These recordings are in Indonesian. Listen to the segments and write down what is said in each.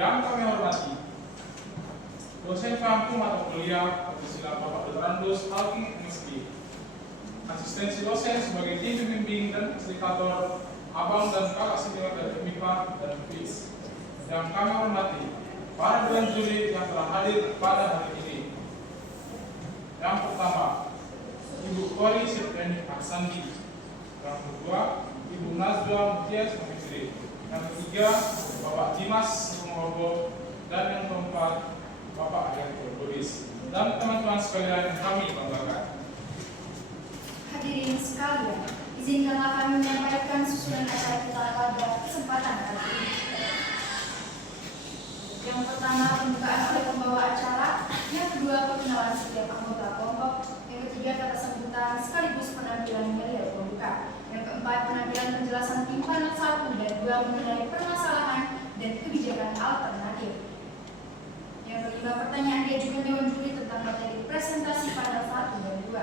Yang kami hormati dosen kampung atau kuliah Pancasila Bapak Dr. Andus Alki MSc, asistensi dosen sebagai tim pembimbing dan fasilitator, abang dan kakak senior dari MIPA dan FIS. Yang kami hormati para dewan juri yang telah hadir pada hari ini. Yang pertama, Ibu Kori Septiani Aksandi. Yang kedua, Ibu Nazwa Mutias Mufisri. Yang ketiga, Bapak Dimas Sumohobo. Dan yang keempat, Bapak Arianto Bodis. Dan teman-teman sekalian yang kami banggakan. Hadirin sekalian, izinkanlah kami menyampaikan susunan acara kita pada kesempatan kali ini. Yang pertama, pembukaan oleh pembawa acara. Yang kedua, perkenalan setiap anggota kelompok. Yang ketiga, kata sambutan sekaligus penampilan meriah pembuka. Yang keempat, penampilan penjelasan tim panel 1 dan 2 mengenai permasalahan dan kebijakan alternatif. Yang kelima, pertanyaan diajukan Dewan Juri tentang materi presentasi panel 1 dan 2.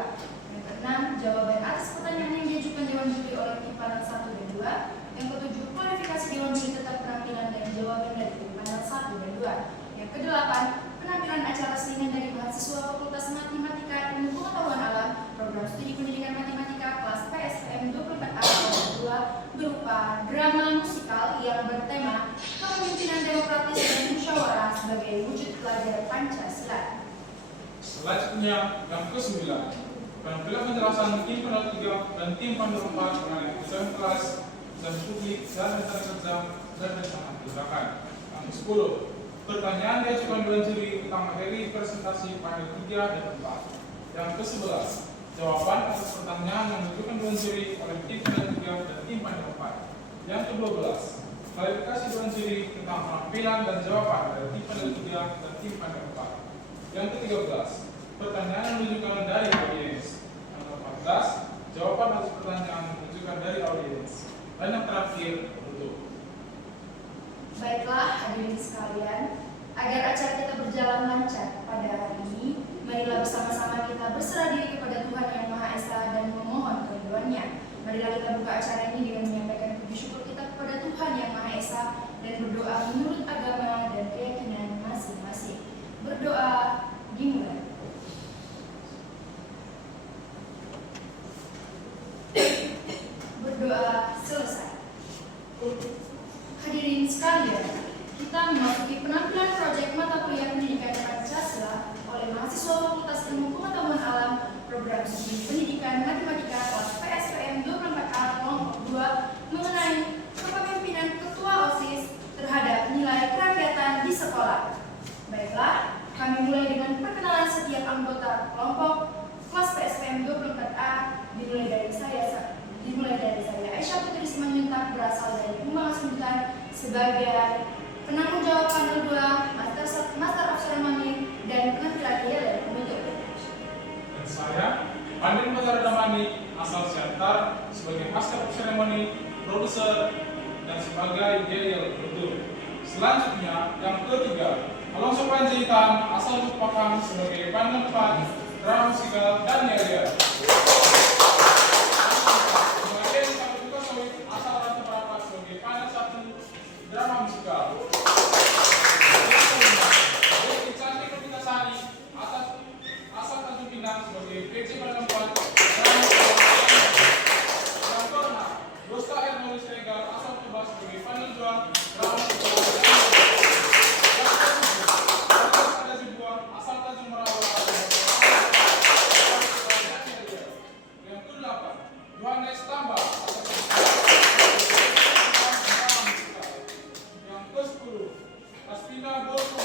Yang keenam, jawaban atas pertanyaan yang diajukan Dewan Juri oleh tim panel 1 dan 2. Yang ketujuh, kualifikasi Dewan Juri tentang penampilan dan jawaban dari tim panel 1 dan 2. Yang kedelapan, penampilan acara seniman dari mahasiswa Fakultas Matematika Ilmu Pengetahuan Alam, Program Studi Pendidikan Matematika kelas PSPM 24A kelas 2 berupa drama musikal yang bertema kepemimpinan demokratis dan musyawarah sebagai wujud pelajar Pancasila. Selanjutnya, yang ke-9, penampilan penjelasan tim panel 3 dan tim panel 4 mengenai kebijakan kelas dan publik dan rencana kerja dan rencana kebijakan. Yang ke-10, pertanyaan diajukan Dewan Juri tentang materi presentasi panel 3 dan 4. Yang ke-11, jawaban atas pertanyaan yang diajukan Dewan Juri oleh tim panel 3 dan tim panel 4. Yang ke-12, klarifikasi Dewan Juri tentang penampilan dan jawaban dari tim panel 3 dan tim panel 4. Yang ke-13, pertanyaan yang diajukan dari audiens. Yang ke-14, jawaban atas pertanyaan yang diajukan dari audiens. Dan yang terakhir, penutup. Baiklah hadirin sekalian, agar acara kita berjalan lancar pada hari ini, marilah bersama-sama kita berserah diri kepada Tuhan Yang Maha Esa dan memohon keriduannya. Marilah kita buka acara ini dengan menyampaikan puji syukur kita kepada Tuhan Yang Maha Esa dan berdoa menurut agama dan keyakinan masing-masing. Berdoa dimulai. Berdoa selesai. Hadirin sekalian, kita memasuki penampilan proyek mata kuliah pendidikan Pancasila oleh mahasiswa Fakultas Ilmu Pengetahuan Alam, Program Studi Pendidikan Matematika kelas PSPM 24A kelompok 2 mengenai kepemimpinan ketua OSIS terhadap nilai kerakyatan di sekolah. Baiklah, kami mulai dengan perkenalan setiap anggota kelompok kelas PSPM 24A dimulai dari saya Aisyah Putri Simanjuntak berasal dari Kumbang Sundutan sebagai penanggung jawab panel 2 Master of Ceremony dan penampilan dia dari komite. Dan saya Pandin Putara Damani asal Siantar sebagai Master of Ceremony, Produser dan sebagai Gerial Producer. Selanjutnya yang ketiga, Alonso Panjaitan asal Jepang sebagai panel 4 drama musikal dan Yaya. Drama musikal. Dewi Cantik Novitasari asal Tanjung Pinang sebagai PC pada 4 drama musikal. Yang keenam, Dosta Ernolis Regal asal Tubas sebagai panel 2 drama musikal. Yang ketujuh, Artis Ada Zibuan asal Tanjung Merawat. Yang ke-8, Yohanes Tambah asal Aspina Bosco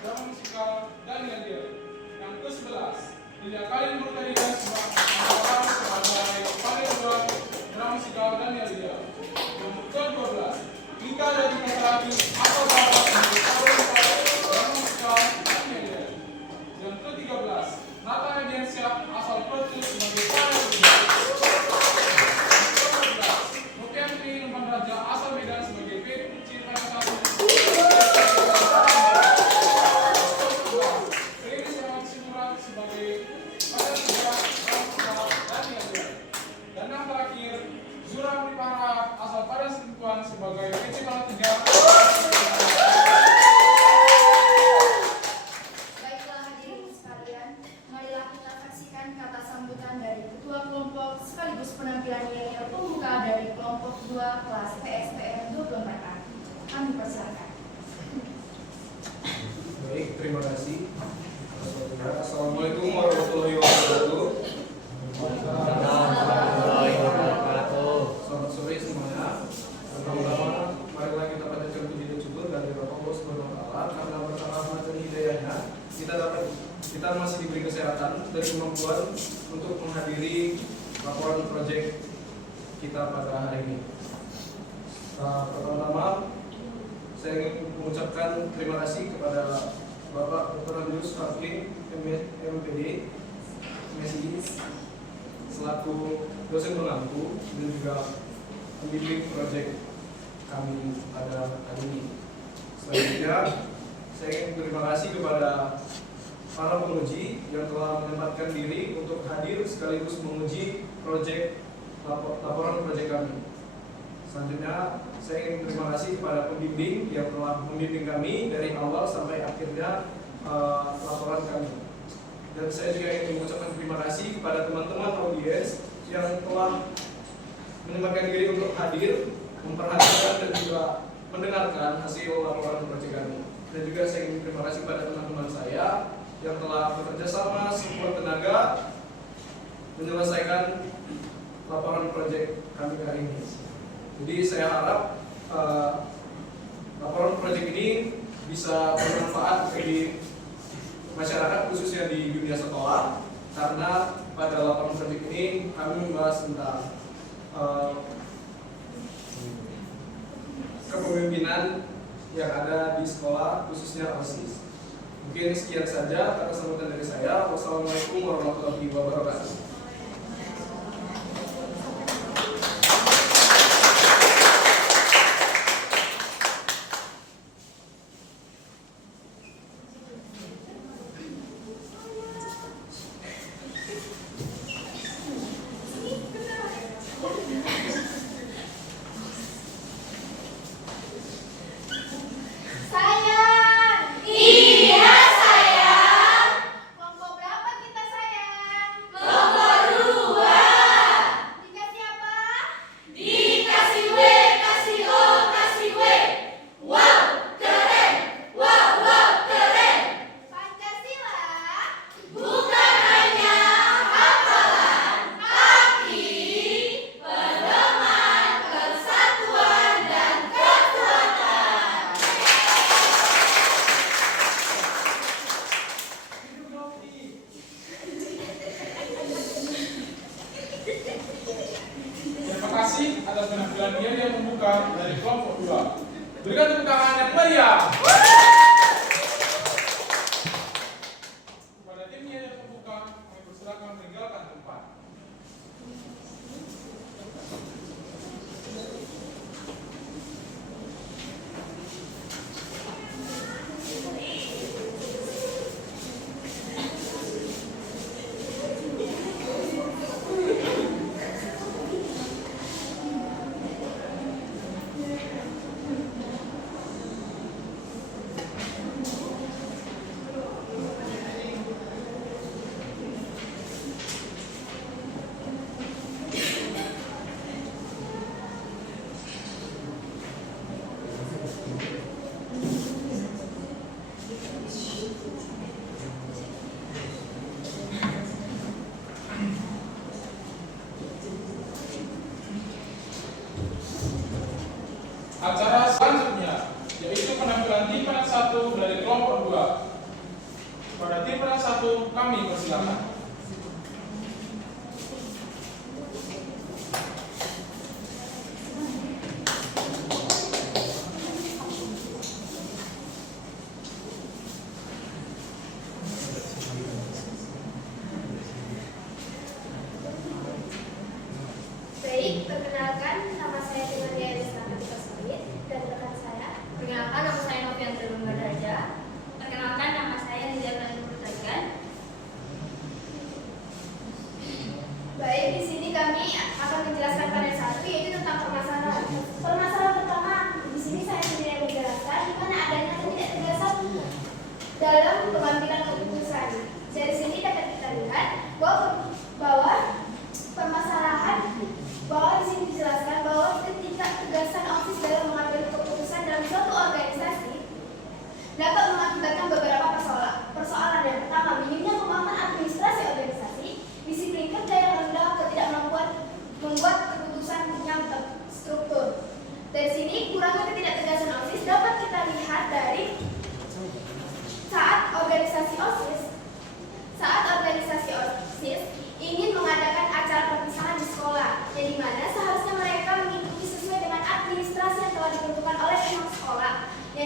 drama musikal dan Yandir. Yang ke-11, Lilia Karin Murtadikan sebagai panel 2 drama musikal dan Yandir. Yang ke-12, Ika dari Kasarati atau Bapak sebagai drama musikal dan Yandir. Yang ke-13, Nata Mediansyah asal Protus sebagai panel 2. Asal Medan sebagai P. Panel 1. Riri Sinurat sebagai panel 3 dan yang terakhir Zura Pripara asal Padang ketentuan sebagai PP03. Baiklah hadirin sekalian, marilah kita saksikan kata sambutan dari Ketua Kelompok sekaligus penampilan yel pembuka dari kelompok 2 kelas PSPM 24A. Kami persilakan. Baik, terima kasih. Assalamualaikum warahmatullahi wabarakatuh. Selamat sore semuanya. Pertama-tama, marilah kita panjatkan puji dan syukur dari Allah Subhanahu wa Ta'ala karena berkat rahmat dan hidayahnya kita masih diberi kesehatan dan kemampuan untuk menghadiri laporan proyek kita pada hari ini. Pertama-tama, saya ingin mengucapkan terima kasih kepada Bapak Dr. Andrews Fakri, MPD, MSI, selaku dosen pengampu dan juga pembimbing proyek kami pada hari ini. Selanjutnya, saya ingin berterima kasih kepada para penguji yang telah menyempatkan diri untuk hadir sekaligus menguji laporan proyek kami. Selanjutnya, saya ingin berterima kasih kepada pembimbing yang telah membimbing kami dari awal sampai akhirnya laporan kami. Dan saya juga ingin mengucapkan terima kasih kepada teman-teman audiens yang telah menyempatkan diri untuk hadir, memperhatikan dan juga mendengarkan hasil laporan proyek kami. Dan juga saya ingin terima kasih kepada teman-teman saya yang telah bekerja sama sekuat tenaga menyelesaikan laporan proyek kami kali ini. Jadi saya harap laporan proyek ini bisa bermanfaat bagi masyarakat khususnya di dunia sekolah, karena pada laporan proyek ini kami membahas tentang kepemimpinan yang ada di sekolah khususnya OSIS. Mungkin sekian saja kata sambutan dari saya. Wassalamualaikum warahmatullahi wabarakatuh. Kelompok berapa kita sayang? Kelompok 2. Dikasih apa? Dikasih W, kasih O, kasih W. Wow, keren. Wow, wow, keren. Pancasila. Bukan hanya hafalan, tapi pedoman persatuan dan kekuatan. Terima kasih atas penampilan dia yang membuka dari kelompok 2. Berikan tepuk tangan yang meriah. Kepada timnya yang membuka, kami persilakan meninggalkan tempat. Acara selanjutnya yaitu penampilan tim peran 1 dari kelompok 2. Pada tim peran 1 kami persilakan. Baik, perkenalkan nama saya Timaria Elisa Solid dan rekan saya. Perkenalkan nama saya Novian Terlumba Daraja. Perkenalkan nama saya Liliana Nurtagan.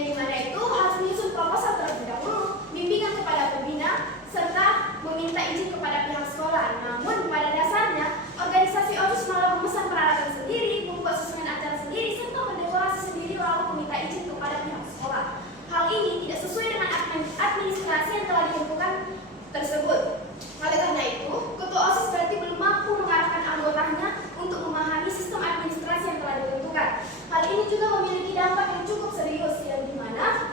yang dimana itu harus menyusun proposal terlebih dahulu, bimbingan kepada pembina, serta meminta izin kepada pihak sekolah. Namun pada dasarnya organisasi OSIS malah memesan peralatan sendiri, membuat susunan acara sendiri, serta mendekorasi sendiri lalu meminta izin kepada pihak sekolah. Hal ini tidak sesuai dengan administrasi yang telah ditentukan tersebut. Oleh karena itu, ketua OSIS berarti belum mampu mengarahkan anggotanya untuk memahami sistem administrasi yang telah ditentukan. Hal ini juga memiliki dampak yang cukup serius, yang dimana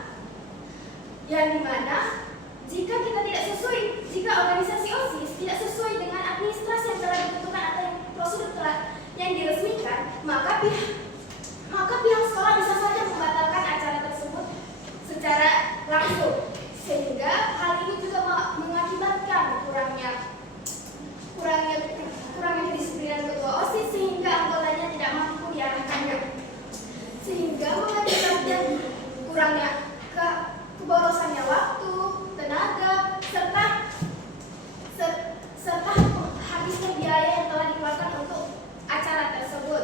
jika kita tidak sesuai, jika organisasi OSIS tidak sesuai dengan administrasi yang telah ditentukan atau yang prosedur yang diresmikan, maka pihak sekolah bisa saja membatalkan acara tersebut secara langsung, sehingga hal ini juga mengakibatkan kurangnya kedisiplinan ketua OSIS sehingga anggotanya tidak mampu diarahkannya, sehingga mengakibatkan kurangnya keborosannya waktu, tenaga, serta habisnya biaya yang telah dikeluarkan untuk acara tersebut.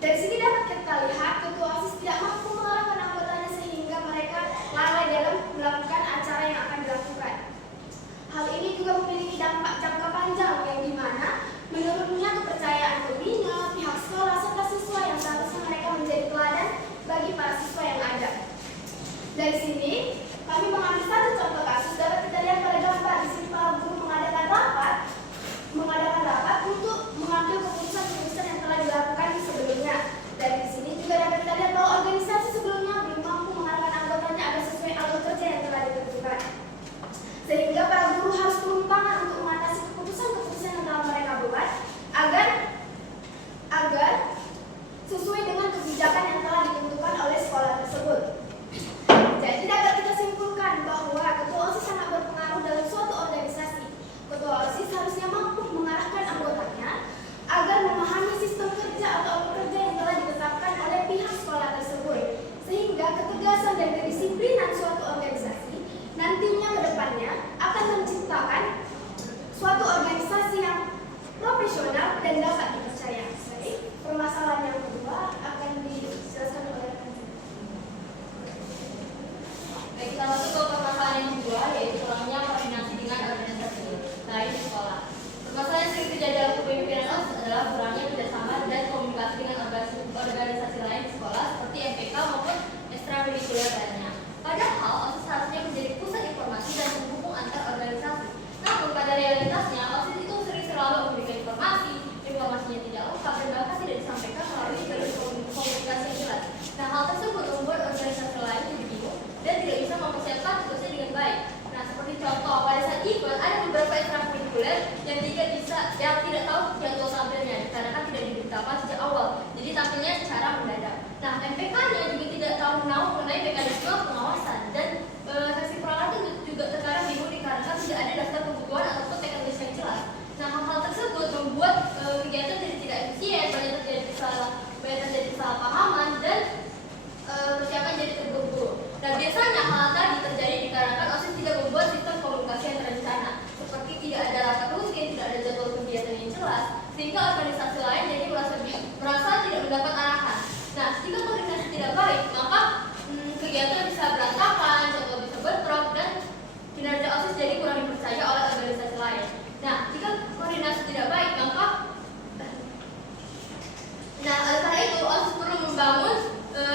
Dari sini dapat kita lihat ketua OSIS tidak mampu mengarahkan anggotanya sehingga mereka lalai dalam melakukan acara yang akan dilakukan. Hal ini juga memiliki dampak jangka panjang yang dimana menurunnya kepercayaan pembina, pihak sekolah, serta siswa yang seharusnya mereka menjadi teladan bagi para siswa yang ada. Dari sini kami mengambil satu contoh kasus. Dapat kita lihat pada gambar di sini para guru mengadakan rapat untuk mengambil keputusan yang telah dilakukan sebelumnya. Dan di sini juga dapat kita lihat bahwa organisasi sebelumnya belum mampu mengarahkan anggotanya agar sesuai alur kerja yang telah ditentukan, sehingga para guru harus turun tangan untuk mengatasi keputusan yang telah mereka buat agar sesuai dengan kebijakan yang telah ditentukan oleh sekolah tersebut. Jadi dapat kita simpulkan bahwa ketua OSIS sangat berpengaruh dalam suatu organisasi. Ketua OSIS harusnya mampu mengarahkan anggotanya agar memahami sistem kerja atau alur kerja yang telah ditetapkan oleh pihak sekolah tersebut, sehingga ketegasan dan kedisiplinan suatu organisasi nantinya ke depannya akan menciptakan suatu organisasi yang profesional dan dapat dipercaya. Baik, permasalahan yang kedua akan dijelaskan oleh Baik, kita masuk ke permasalahan yang kedua, yaitu kurangnya koordinasi dengan organisasi lain di sekolah. Permasalahan yang sering terjadi dalam kepemimpinan OSIS adalah kurangnya kerjasama dan komunikasi dengan organisasi lain di sekolah seperti MPK maupun ekstrakurikuler lainnya. Padahal OSIS harusnya menjadi pusat informasi dan penghubung antar organisasi. Namun pada realitasnya OSIS itu selalu memberikan informasinya tidak lengkap dan bahkan tidak disampaikan melalui jalur komunikasi yang jelas. Nah, hal tersebut membuat organisasi lain jadi bingung dan tidak bisa mempersiapkan tugasnya dengan baik. Nah, seperti contoh pada saat event ada beberapa ekstrakurikuler yang tidak tahu jadwal tampilnya dikarenakan tidak diberitakan sejak awal. Jadi tampilnya secara mendadak. Nah, MPK-nya juga tidak tahu mengenai mekanisme pengawasan dan seksi peralatan juga terkadang bingung dikarenakan tidak ada daftar kebutuhan ataupun teknis yang jelas. Nah, hal-hal tersebut membuat kegiatan jadi tidak efisien, banyak terjadi kesalahpahaman dan persiapan jadi terburu-buru. Dan biasanya hal tadi terjadi dikarenakan OSIS tidak membuat sistem komunikasi yang terencana, seperti tidak ada rapat rutin, tidak ada jadwal kegiatan yang jelas, sehingga organisasi lain jadi merasa tidak mendapat arahan. Nah, jika koordinasi tidak baik, maka kegiatan bisa berantakan, jadwal bisa bentrok, dan kinerja OSIS jadi kurang dipercaya oleh organisasi lain. Nah, jika koordinasi tidak baik, maka oleh karena itu OSIS perlu membangun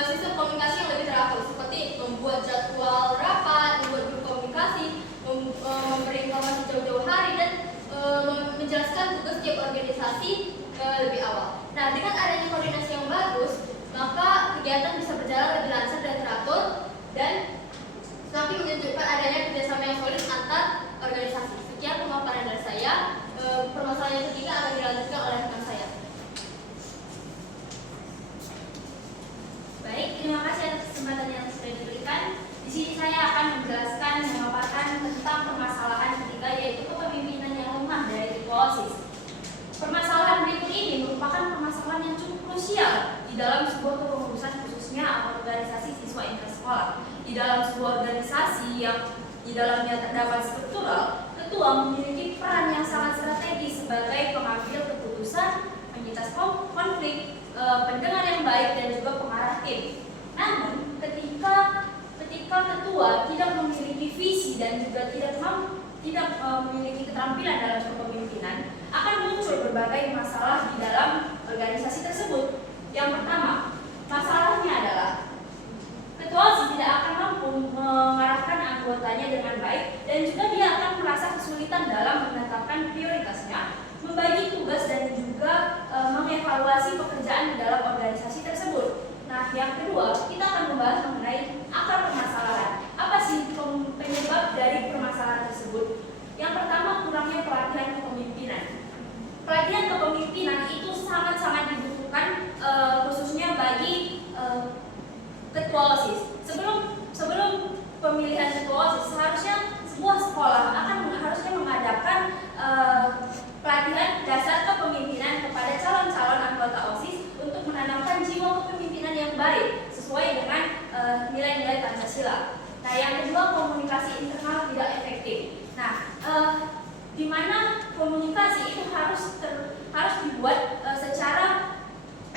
sistem komunikasi yang lebih teratur, seperti membuat jadwal rapat, membuat grup komunikasi, memberi informasi jauh-jauh hari, dan menjelaskan tugas tiap organisasi lebih awal. Nah, dengan adanya koordinasi yang bagus, maka kegiatan bisa berjalan lebih lancar dan teratur, dan semakin menunjukkan adanya kerjasama yang solid antar organisasi. Sekian pemaparan dari saya. Permasalahan yang ketiga akan dilanjutkan oleh rekan saya. Baik, terima kasih atas kesempatan yang sudah diberikan. Di sini saya akan menjelaskan memaparkan tentang permasalahan ketiga, yaitu kepemimpinan yang lemah dari ketua OSIS. Permasalahan berikut ini merupakan permasalahan yang cukup krusial di dalam sebuah kepengurusan, khususnya organisasi siswa intersekolah. Di dalam sebuah organisasi yang di dalamnya terdapat struktural, ketua memiliki peran yang sangat strategis sebagai pengambil keputusan, penyintas konflik, pendengar yang baik, dan juga pengarah tim. Namun, ketika ketika ketua tidak memiliki visi dan juga tidak memiliki keterampilan dalam kepemimpinan, akan muncul berbagai masalah di dalam organisasi tersebut. Yang pertama, masalahnya adalah ketua OSIS tidak akan mampu mengarahkan anggotanya dengan baik dan juga dia akan merasa kesulitan dalam menetapkan prioritasnya, membagi tugas dan juga mengevaluasi pekerjaan di dalam organisasi tersebut. Nah, yang kedua, kita akan membahas mengenai akar permasalahan. Apa sih penyebab dari permasalahan tersebut? Yang pertama, kurangnya pelatihan kepemimpinan. Pelatihan kepemimpinan itu sangat-sangat dibutuhkan khususnya bagi ketua OSIS. Sebelum pemilihan ketua OSIS, seharusnya sebuah sekolah harusnya mengadakan pelatihan dasar kepemimpinan kepada calon-calon anggota OSIS untuk menanamkan jiwa kepemimpinan yang baik sesuai dengan nilai-nilai Pancasila. Nah, yang kedua, komunikasi internal tidak efektif. Nah, di mana komunikasi itu harus dibuat secara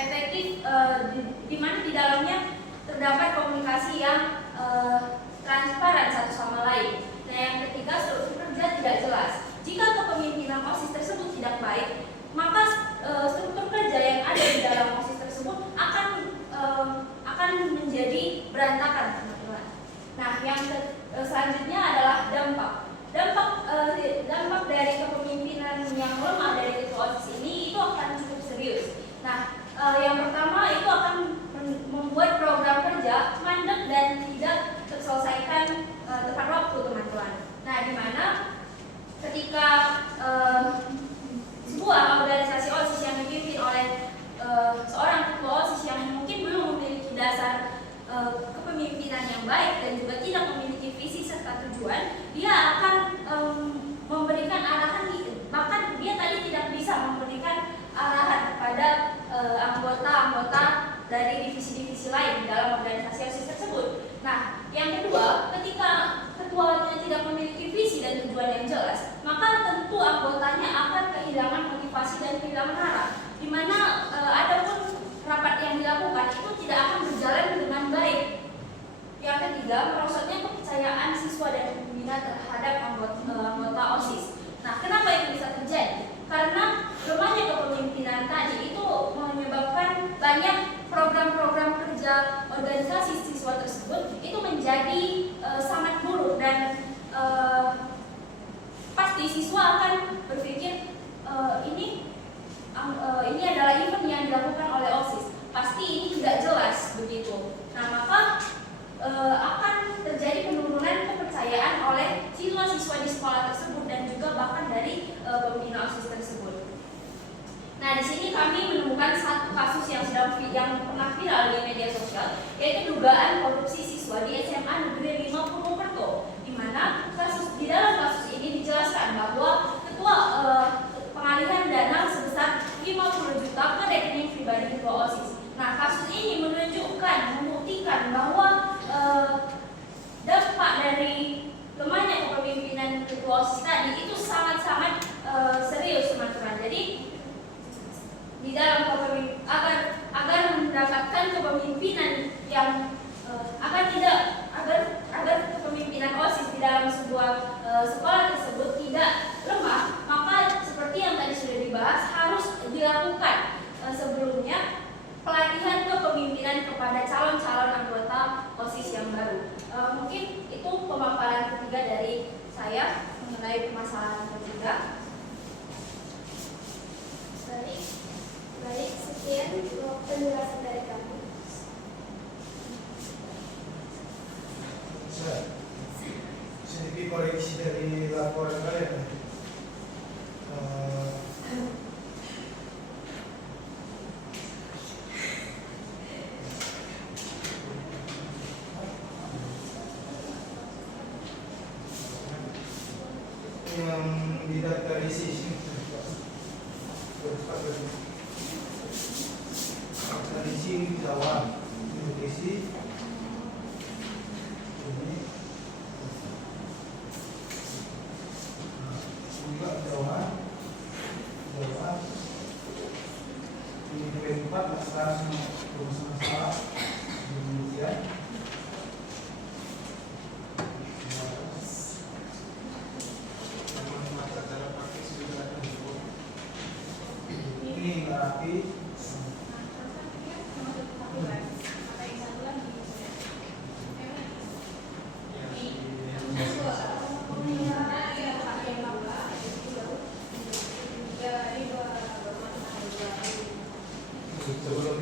efektif, di mana di dalamnya terdapat komunikasi yang transparan satu sama lain. Nah, yang ketiga, struktur kerja tidak jelas. Jika kepemimpinan OSIS tersebut tidak baik, maka struktur kerja yang ada di dalam OSIS tersebut akan menjadi berantakan, teman-teman. Nah, yang selanjutnya adalah dampak dari kepemimpinan yang lemah dari ketua OSIS ini itu akan cukup serius. Nah, yang pertama itu akan membuat program kerja mandek dan tidak terselesaikan tepat waktu, teman-teman. Nah, di mana ketika sebuah organisasi OSIS yang dipimpin oleh seorang ketua OSIS yang mungkin belum memiliki dasar kepemimpinan yang baik dan juga tidak memiliki visi serta tujuan, dia akan memberikan arahan, bahkan dia tadi tidak bisa memberikan arahan kepada anggota-anggota dari divisi-divisi lain di dalam organisasi OSIS tersebut. Nah, yang kedua, ketika ketuanya tidak memiliki visi dan tujuan yang jelas, maka tentu anggotanya akan kehilangan motivasi dan kehilangan arah, di mana adapun rapat yang dilakukan itu tidak akan berjalan dengan baik. Yang ketiga, merosotnya kepercayaan siswa dan pembina terhadap anggota OSIS. Nah, kenapa itu bisa terjadi? Karena lemahnya kepemimpinan tadi itu menyebabkan banyak program-program kerja organisasi siswa tersebut itu menjadi sangat buruk dan pasti siswa akan berpikir ini adalah event yang dilakukan oleh OSIS, pasti ini tidak jelas begitu. Nah, maka akan terjadi penurunan kepercayaan oleh siswa-siswa di sekolah tersebut dan juga bahkan dari pembina OSIS tersebut. Nah, di sini kami menemukan satu kasus yang pernah viral di media sosial, yaitu dugaan korupsi siswa di SMA Negeri 5 Purwokerto, di mana di dalam kasus ini dijelaskan bahwa ketua pengalihan dana sebesar 50 juta ke rekening pribadi ketua OSIS. Nah, kasus ini membuktikan bahwa dampak dari lemahnya kepemimpinan ketua OSIS tadi itu sangat-sangat serius, teman-teman. Jadi di dalam agar mendapatkan kepemimpinan yang agar kepemimpinan OSIS di dalam sebuah sekolah tersebut tidak lemah, maka seperti yang tadi sudah dibahas harus dilakukan sebelumnya pelatihan kepemimpinan kepada calon-calon anggota OSIS yang baru. Mungkin itu pemaparan ketiga dari saya mengenai permasalahan ketiga. Baik, sekian penjelasan dari kamu. Sedikit koreksi dari laporan kalian. Yang didaftar di sini tradisi Jawa, nutrisi ini juga Jawa ini keempat masalah demikian.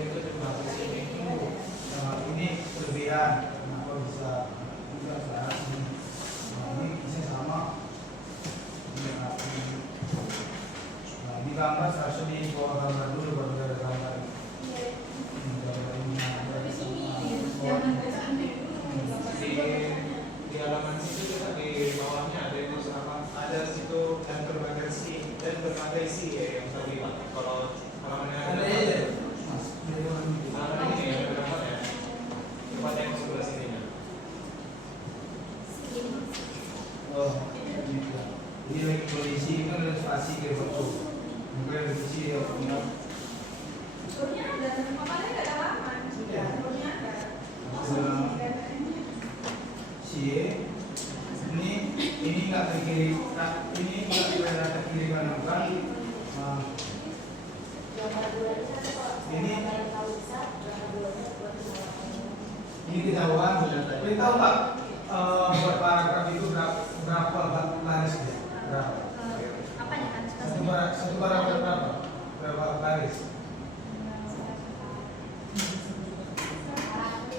itu terima kasih itu ini kelebihan kenapa bisa tidak kelas ini. Ini kisah sama. Di gambar harusnya di bawah gambar dulu baru ada gambar. Di halaman situ kita di bawahnya ada itu sama. Ada situ dan berbagai si ya yang tadi. Kalau halamannya Ada ya, Mas. halaman ini ya, ada gambar ya. Coba yang sebelah sininya. Oh, gitu. Jadi lagi polisi kan ada spasi kayak gitu. Mungkin polisi ya punya. Si ini nggak terkiri, ini nggak terkira kiri kanan kan? Ini kejauhan. Tapi tahu nggak buat paragraf itu berapa baris ya? Berapa? Apanya kan? Satu paragraf berapa? Berapa baris?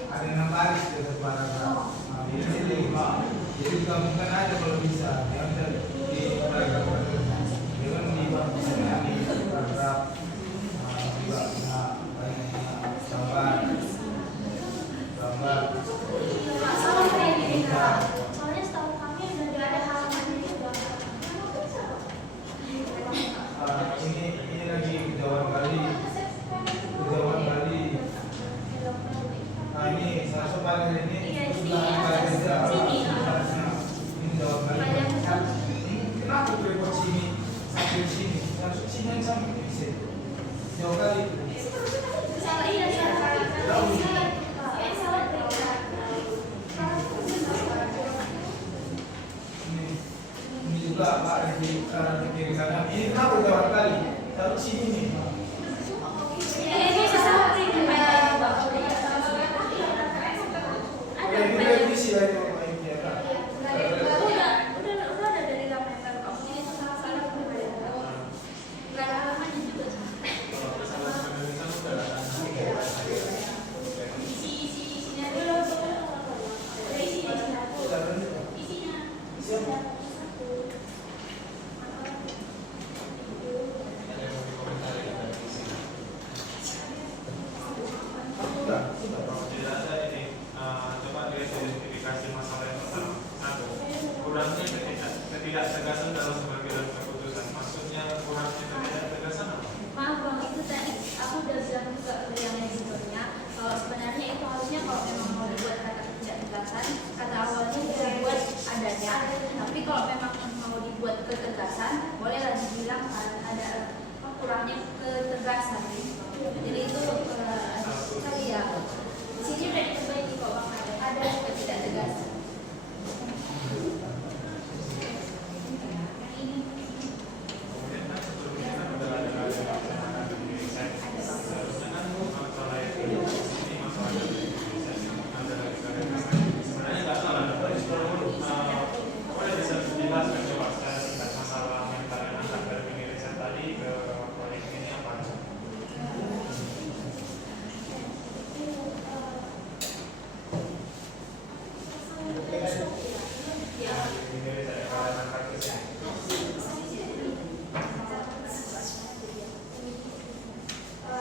Ada 6 baris di satu paragraf. Nah, ini 5. Jadi gabungkan aja kalau bisa. Yang di paragraf pertama. Jangan di paragraf juga banyak gambar. Soalnya setahu kami udah nggak ada halamannya juga. Ini lagi kejauhan kali. Nah ini satu paling ini sebelah kali aja. Ini jauh kali. Kenapa repot sini sampai sini? Harus sini yang sampai di sini. Jauh kali. Ini juga Pak di kiri kanan. Ini kenapa jauh kali? Harus sini nih. Ini revisi lagi Pak ini ya Kak. Udah ada dari lama yang taruh kamu ini salah nggak ada halamannya juga. Isinya dulu. Ada isinya. Isinya. Ketidaktegasan dalam pengambilan keputusan. Maksudnya kurangnya ketidaktegasan apa? Maaf bang, itu tadi aku udah bilang juga ke yang editornya kalau sebenarnya itu harusnya kalau memang mau dibuat kata ketidaktegasan, kata awalnya dibuat adanya. Tapi kalau memang mau dibuat ketegasan, bolehlah dibilang ada kurangnya ketegasan. Jadi itu tadi ya. Di sini udah diperbaiki kok bang, ada ketidaktegasan.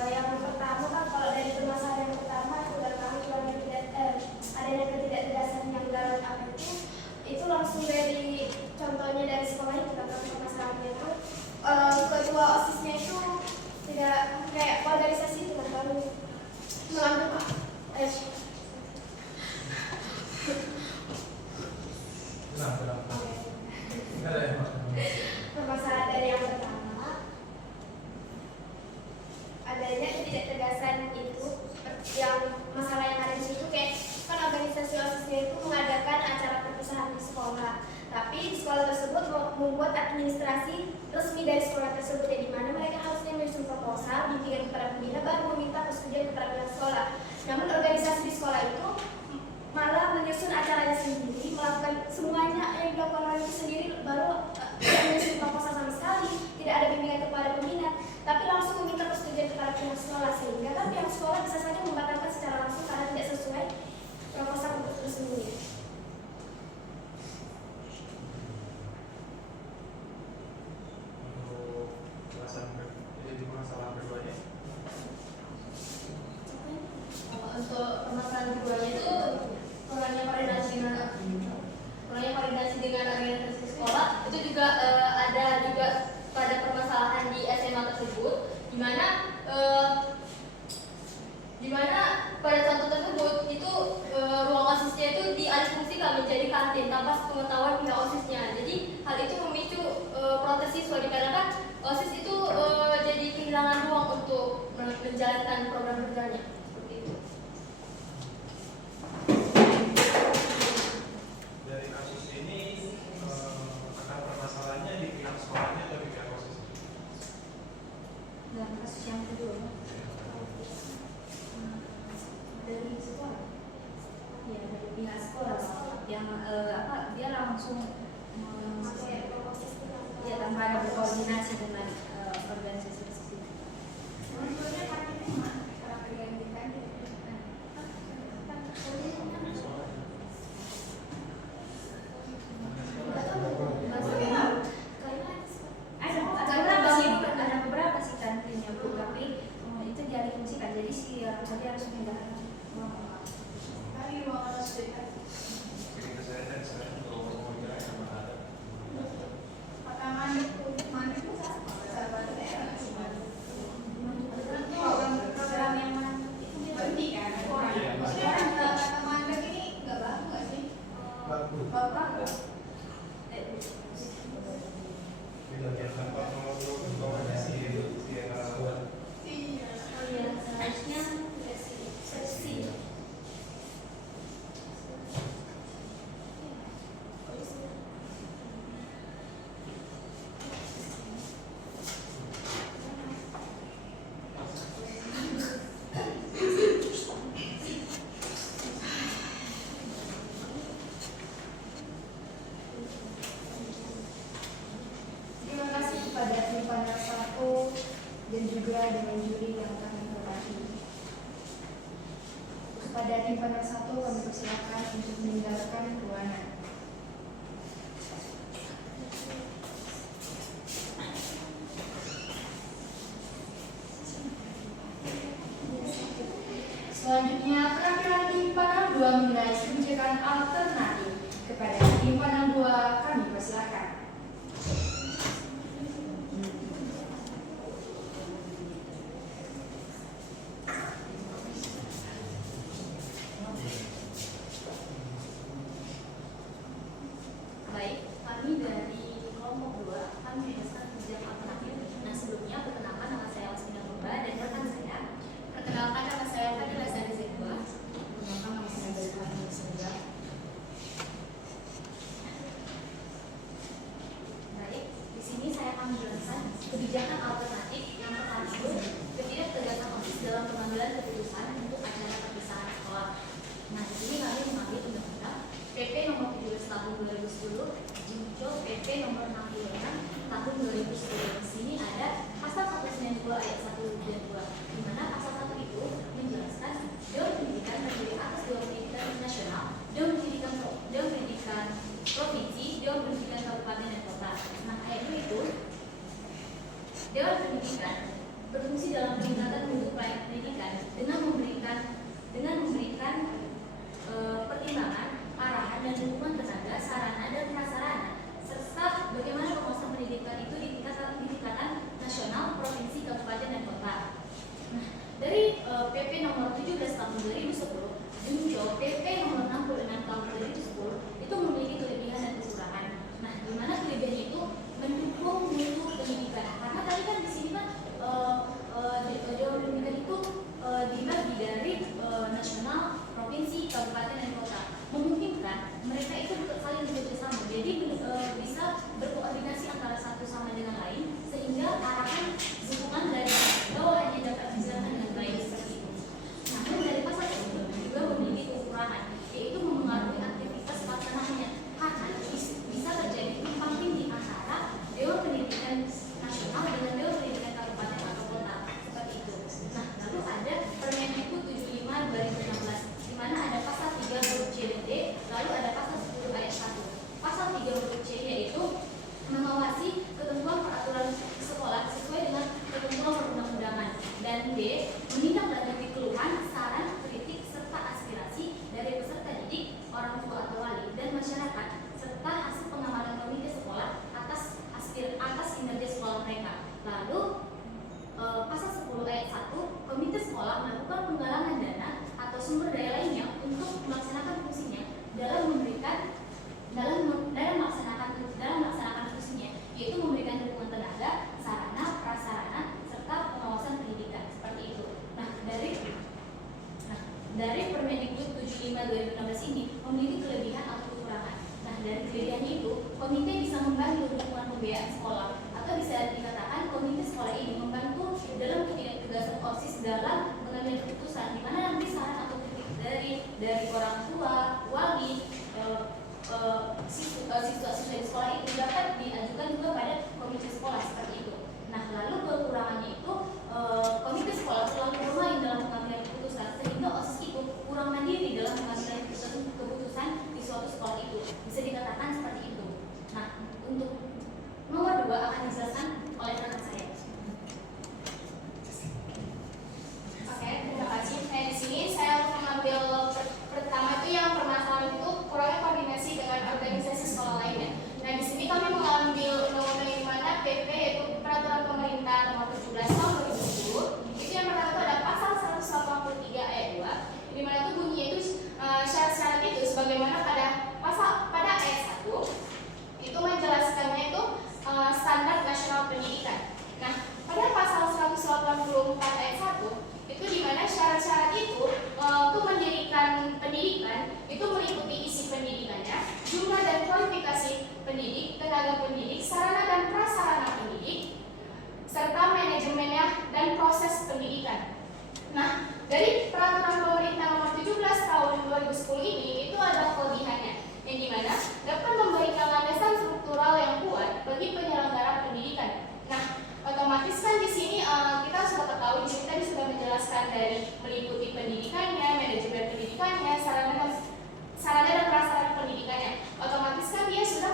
Yang pertama kan kalau dari permasalahan yang pertama sudah kami adanya ketidaktegasan yang dalam apa itu langsung dari contohnya dari sekolah itu kan permasalahannya itu kedua osisnya itu tidak kayak organisasi itu kan baru mengambil permasalahan dari yang pertama adanya ketidaktegasan itu yang masalah yang ada di situ kayak kan organisasi osisnya itu mengadakan acara perpisahan di sekolah, tapi di sekolah tersebut membuat administrasi resmi dari sekolah tersebut yang dimana mereka harusnya menyusun proposal bimbingan kepada pembina baru meminta persetujuan kepada pihak sekolah. Namun organisasi di sekolah itu malah menyusun acaranya sendiri, melakukan semuanya yang dilakukan oleh itu sendiri, baru tidak menyusun proposal sama sekali, tidak ada bimbingan kepada pembina, tapi langsung meminta persetujuan kepada pihak sekolah, sehingga kan pihak sekolah untuk permasalahan keduanya itu kurangnya koordinasi dengan organisasi sekolah itu juga ada juga pada permasalahan di SMA tersebut, di mana pada satu tersebut itu ruang OSISnya itu dialihfungsikan menjadi kantin tanpa pengetahuan pihak OSISnya. Jadi hal itu memicu protes siswa dikarenakan OSIS itu jadi kehilangan ruang untuk menjalankan program kerjanya. Seperti itu. Dari kasus ini akar permasalahannya di pihak sekolahnya atau di pihak OSIS? Dan kasus yang kedua dari sekolah, ya dari pihak sekolah yang dia langsung ya tanpa ada berkoordinasi dengan organisasi tersebut. Ada beberapa sih kantinnya Bu, tapi itu dialihfungsikan, jadi si tadi harus memindahkan ruang. Program yang mana? Berhenti kan? Sekarang kata mandek ini nggak bagus nggak sih? Bagus. Bagus. Bila kita koordinasi Iya. Oh iya, seharusnya seksi. Terima kasih kepada tim panel 1 dan juga dengan juri yang kami hormati. Kepada tim panel 1 kami persilakan untuk meninggalkan ruangan. Selanjutnya penampilan tim panel 2 mengenai kebijakan alternatif. Kepada tim panel 2 kami persilakan. Baik, kami dari kelompok 2 kami menyebutkan kebijakan alternatif. Nah, sebelumnya perkenalkan nama saya Wasmina Purba dan rekan saya. Perkenalkan nama saya Fadila Sari Zedwa. Perkenalkan nama saya Fadila Sari. Baik, di sini saya akan menjelaskan kebijakan alternatif yang pertama itu ketidak tegasan OSIS dalam pengambilan keputusan untuk acara perpisahan sekolah. Nah, di sini kami mengambil undang-undang PP nomor 17 tahun 2010, Junco PP nomor 66 tahun 2010. Di sini ada pasal 192 ayat 1 dan 2, di mana pasal 1 itu menjelaskan Dewan Pendidikan terdiri atas Dewan Pendidikan Nasional, Dewan Pendidikan Provinsi, Dewan Pendidikan Kabupaten dan Kota. Nah, ayat 2 itu Dewan Pendidikan berfungsi dalam peningkatan mutu pelayanan pendidikan dengan memberikan pertimbangan, arahan dan dukungan tenaga, sarana dan prasarana, serta bagaimana penguasaan pendidikan itu di tingkatan nasional, provinsi, kabupaten dan kota. Nah, dari PP nomor 17 tahun 2010, Junco PP nomor 66 tahun 2010 itu memiliki kelebihan dan kekurangan. Nah, di mana kelebihannya itu mendukung mutu pendidikan. Karena tadi kan di sini kan Dewan Pendidikan itu dibagi dari nasional, provinsi, kabupaten dan kota, memungkinkan mereka itu saling bekerja sama, jadi bisa berkoordinasi antara satu sama dengan lain sehingga arahan dukungan dari bawahannya dapat dijalankan dengan baik seperti itu. Namun dari pasal tersebut juga memiliki kekurangan, yaitu mempengaruhi aktivitas pelaksanaannya karena bisa terjadi tumpang tindih antara Dewan Pendidikan Nasional dengan Dewan Pendidikan Kabupaten atau kota seperti itu. Nah, lalu ada Permendikbud 75 2016 di mana ada pasal 3 huruf C dan D, lalu ada pasal 10 ayat 1. Pasal 3 huruf C yaitu mengawasi ketentuan dari Permendikbud 75/2016 ini memiliki kelebihan atau kekurangan. Nah, dari kelebihannya itu, komite bisa membantu dukungan pembiayaan sekolah, atau bisa dikatakan komite sekolah ini membantu dalam ketidaktegasan OSIS dalam mengambil keputusan, di mana nanti saran atau kritik dari orang tua, wali, siswa-siswa di sekolah itu dapat diajukan juga pada komite sekolah seperti itu. Nah, lalu kekurangannya itu komite sekolah terlalu bermain dalam pengambilan keputusan, sehingga OSIS itu kurang mandiri dalam pengambilan keputusan di suatu sekolah itu. Bisa dikatakan seperti itu. Nah, untuk nomor 2 akan dijelaskan oleh rekan saya. Oke, terima kasih. Nah, di sini saya mengambil pertama itu yang permasalahan itu kurangnya koordinasi dengan organisasi sekolah lainnya. Nah, di sini kami mengambil undang-undang yang mana PP yaitu Peraturan Pemerintah Nomor 17 Tahun 2010. Itu yang pertama itu ada pasal 183 ayat 2. Di mana itu bunyinya itu syarat-syarat itu sebagaimana pada ayat 1 itu menjelaskannya itu standar nasional pendidikan. Nah, pada pasal 184 ayat 1 itu di mana syarat-syarat itu untuk mendirikan pendidikan itu meliputi isi pendidikannya, jumlah dan kualifikasi pendidik, tenaga pendidik, sarana dan prasarana pendidik, serta manajemennya dan proses pendidikan. Nah, dari Peraturan Pemerintah Nomor 17 Tahun 2010 ini itu ada kelebihannya, yang dimana dapat memberikan landasan struktural yang kuat bagi penyelenggara pendidikan. Nah, otomatis kan di sini kita sudah ketahui, di sini tadi sudah menjelaskan dari meliputi pendidikannya, manajemen pendidikannya, sarana dan prasarana pendidikannya. Otomatis kan dia sudah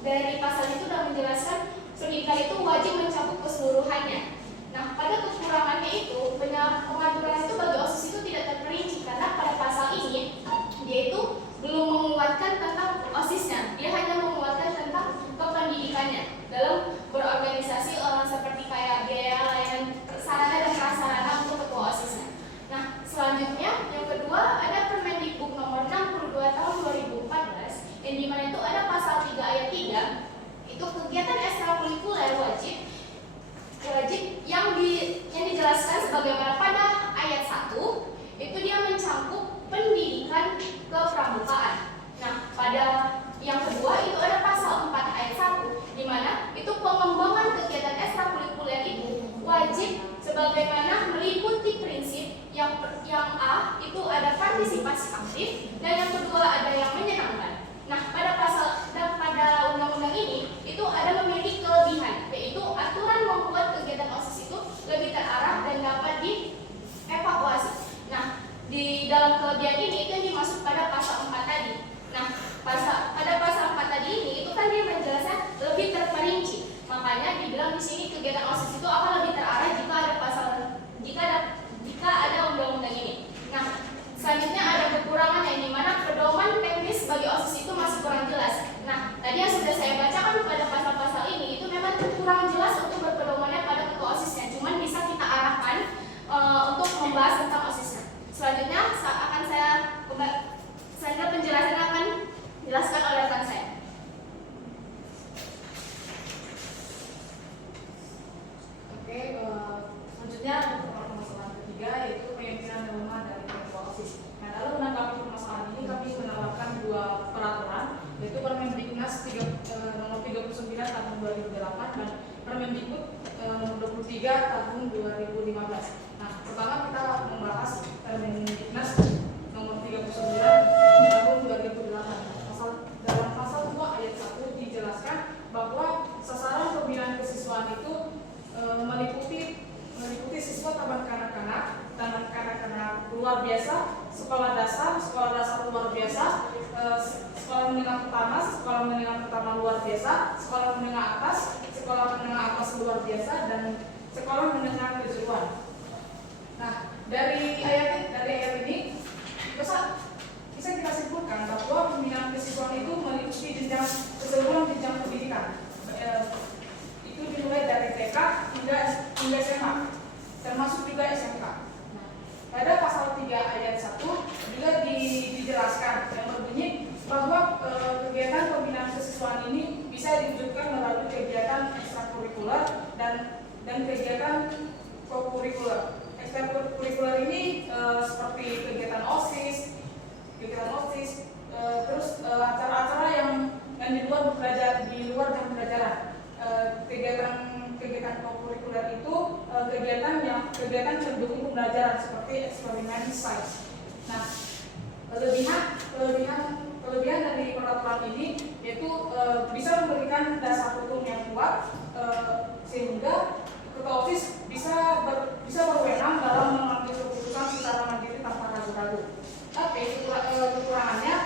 dari pasal itu sudah menjelaskan pendidikan itu wajib mencakup keseluruhannya. Nah, pada kekurangannya itu pengaturan itu bagi OSIS itu tidak terperinci karena pada pasal ini dia itu belum menguatkan tentang OSISnya, dia hanya menguatkan tentang kependidikannya dalam berorganisasi seperti kayak biaya layanan sarana dan prasarana untuk ketua OSISnya. Nah, selanjutnya yang kedua ada Permendikbud Nomor 62 Tahun 2014 yang dimana itu ada pasal 3 ayat 3 itu kegiatan ekstrakurikuler wajib yang dijelaskan sebagaimana pada ayat 1 itu dia mencakup pendidikan kepramukaan. Nah, pada yang kedua itu ada pasal 4 ayat 1 di mana itu pengembangan kegiatan ekstrakurikuler itu wajib sebagaimana meliputi prinsip yang A itu ada partisipasi aktif dan yang kedua ada yang menyenangkan. Nah, pada undang-undang ini itu ada memiliki kelebihan, yaitu aturan membuat kegiatan OSIS itu lebih terarah dan dapat dievaluasi. Nah, di dalam kelebihan ini itu yang dimaksud pada pasal 4 tadi. Nah, pada pasal 4 tadi ini itu kan dia menjelaskan lebih terperinci. Makanya dibilang di sini kegiatan OSIS itu akan lebih terarah jika ada undang-undang ini. Nah, selanjutnya ada kekurangan yang dimana pedoman teknis bagi OSIS itu masih kurang jelas. Nah, tadi yang sudah saya bacakan pada pasal-pasal ini itu memang kurang jelas untuk berpedomannya pada ketua OSISnya. Cuman bisa kita arahkan untuk membahas tentang OSISnya. Selanjutnya akan saya penjelasan akan dijelaskan oleh rekan saya. Oke, selanjutnya untuk permasalahan ketiga yaitu pemimpinan yang lemah dari ketua OSIS. Nah, dalam menanggapi permasalahan ini kami menawarkan dua peraturan, yaitu Permendiknas nomor 39 tahun 2008 dan Permendikbud nomor 23 tahun 2015. Nah, pertama kita membahas Permendiknas nomor 39 tahun 2008. Dalam pasal 2 ayat 1 dijelaskan bahwa sasaran pembinaan kesiswaan itu meliputi siswa taman kanak-kanak luar biasa, sekolah dasar luar biasa, sekolah menengah pertama luar biasa, sekolah menengah atas luar biasa, dan sekolah menengah kejuruan. Nah, dari ayat ini bisa kita simpulkan bahwa pembinaan kesiswaan itu meliputi keseluruhan jenjang pendidikan. Itu dimulai dari TK hingga SMA, termasuk juga SMK. Nah, pada pasal 3 ayat 1 juga dijelaskan yang berbunyi bahwa kegiatan pembinaan kesiswaan ini bisa diwujudkan melalui kegiatan ekstrakurikuler dan kegiatan kokurikuler. ekstrakurikuler ini seperti kegiatan OSIS, terus acara-acara yang di luar jam pelajaran. Kegiatan kurikuler itu kegiatan mendukung pembelajaran seperti eksperimen sains. Nah, kelebihan dari peraturan ini yaitu bisa memberikan dasar hukum yang kuat sehingga ketua OSIS bisa berwenang dalam mengambil keputusan secara mandiri tanpa ragu-ragu. Tapi kekurangannya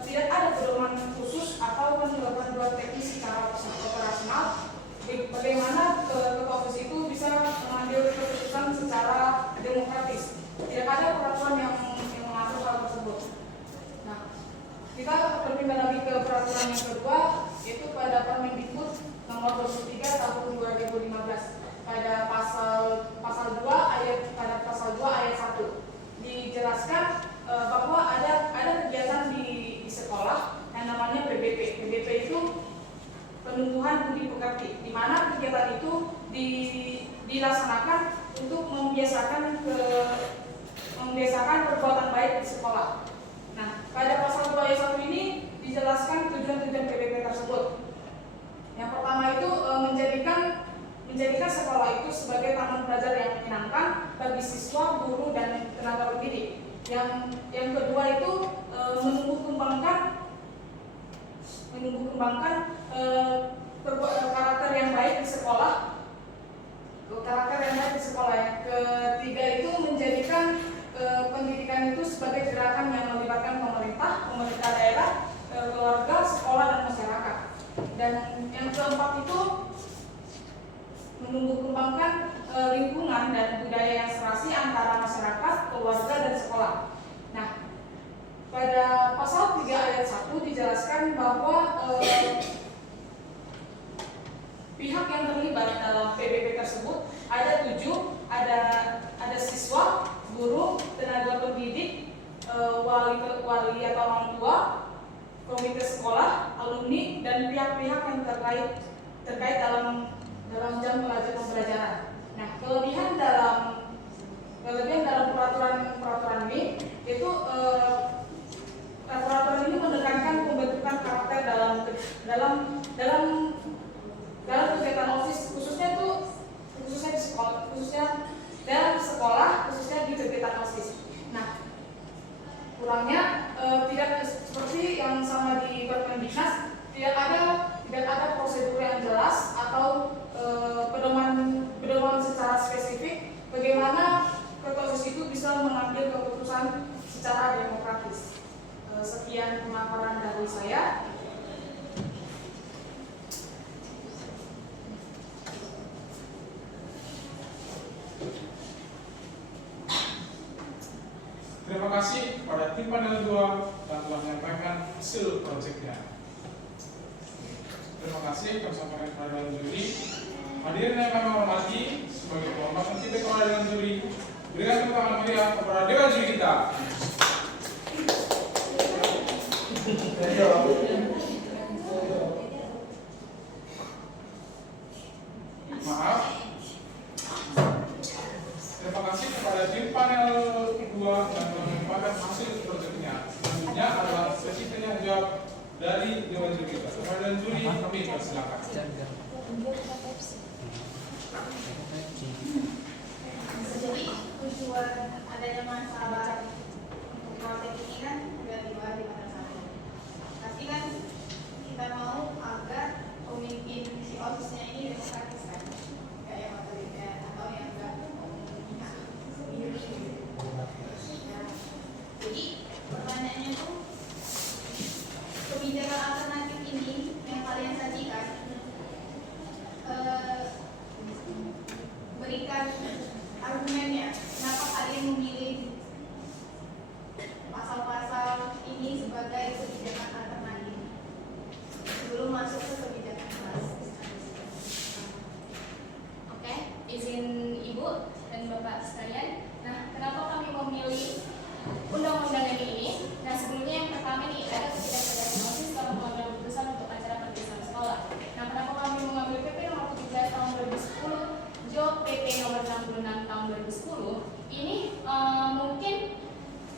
tidak ada pedoman khusus atau panduan teknis secara operasional bagaimana ketua OSIS itu bisa mengambil keputusan secara demokratis. Tidak ada peraturan yang mengatur hal tersebut. Nah, kita berpindah lagi ke peraturan yang kedua, yaitu pada Permendikbud nomor 23 tahun 2015 pada pasal 2 ayat 1 dijelaskan bahwa ada kegiatan di sekolah yang namanya PBP. PBP itu penumbuhan budi pekerti, di mana kegiatan itu dilaksanakan untuk membiasakan perbuatan baik di sekolah. Nah, pada pasal 2 ayat 1 ini dijelaskan tujuan-tujuan PBP tersebut. Yang pertama itu menjadikan sekolah itu sebagai taman belajar yang menyenangkan bagi siswa, guru, dan tenaga pendidik. Yang kedua itu menumbuh kembangkan karakter yang baik di sekolah. Yang ketiga itu menjadikan pendidikan itu sebagai gerakan yang melibatkan pemerintah daerah, keluarga, sekolah, dan masyarakat. Dan yang keempat itu menumbuh kembangkan lingkungan dan budaya yang serasi antara masyarakat, keluarga, dan sekolah. Nah, pada pasal 3 ayat 1 dijelaskan bahwa pihak yang terlibat dalam PBP tersebut ada 7, ada siswa, guru, tenaga pendidik, wali atau orang tua, komite sekolah, alumni, dan pihak-pihak yang terkait dalam jam pembelajaran. Nah, kelebihan dalam peraturan ini yaitu peraturan ini menekankan pembentukan karakter dalam kegiatan OSIS, khususnya dalam sekolah, khususnya di kegiatan OSIS. Nah, kurangnya tidak seperti yang sama di Permendiknas, tidak ada prosedur yang jelas atau pedoman secara spesifik bagaimana ketua OSIS itu bisa mengambil keputusan secara demokratis. Sekian pemaparan dari saya. Terima kasih kepada tim panel 2 yang telah menyampaikan hasil proyeknya. Terima kasih kami sampaikan kepada juri. Hadirin yang kami hormati, sebagai penghormatan kita kepada dewan juri, berikan tepuk tangan meriah kepada dewan juri kita. Maaf. Terima kasih kepada tim panel 2 yang telah menyampaikan hasil proyeknya. Selanjutnya adalah sesi tanya jawab dari dewan juri kita. Kepada dewan juri kami persilakan. Jadi tujuan adanya masalah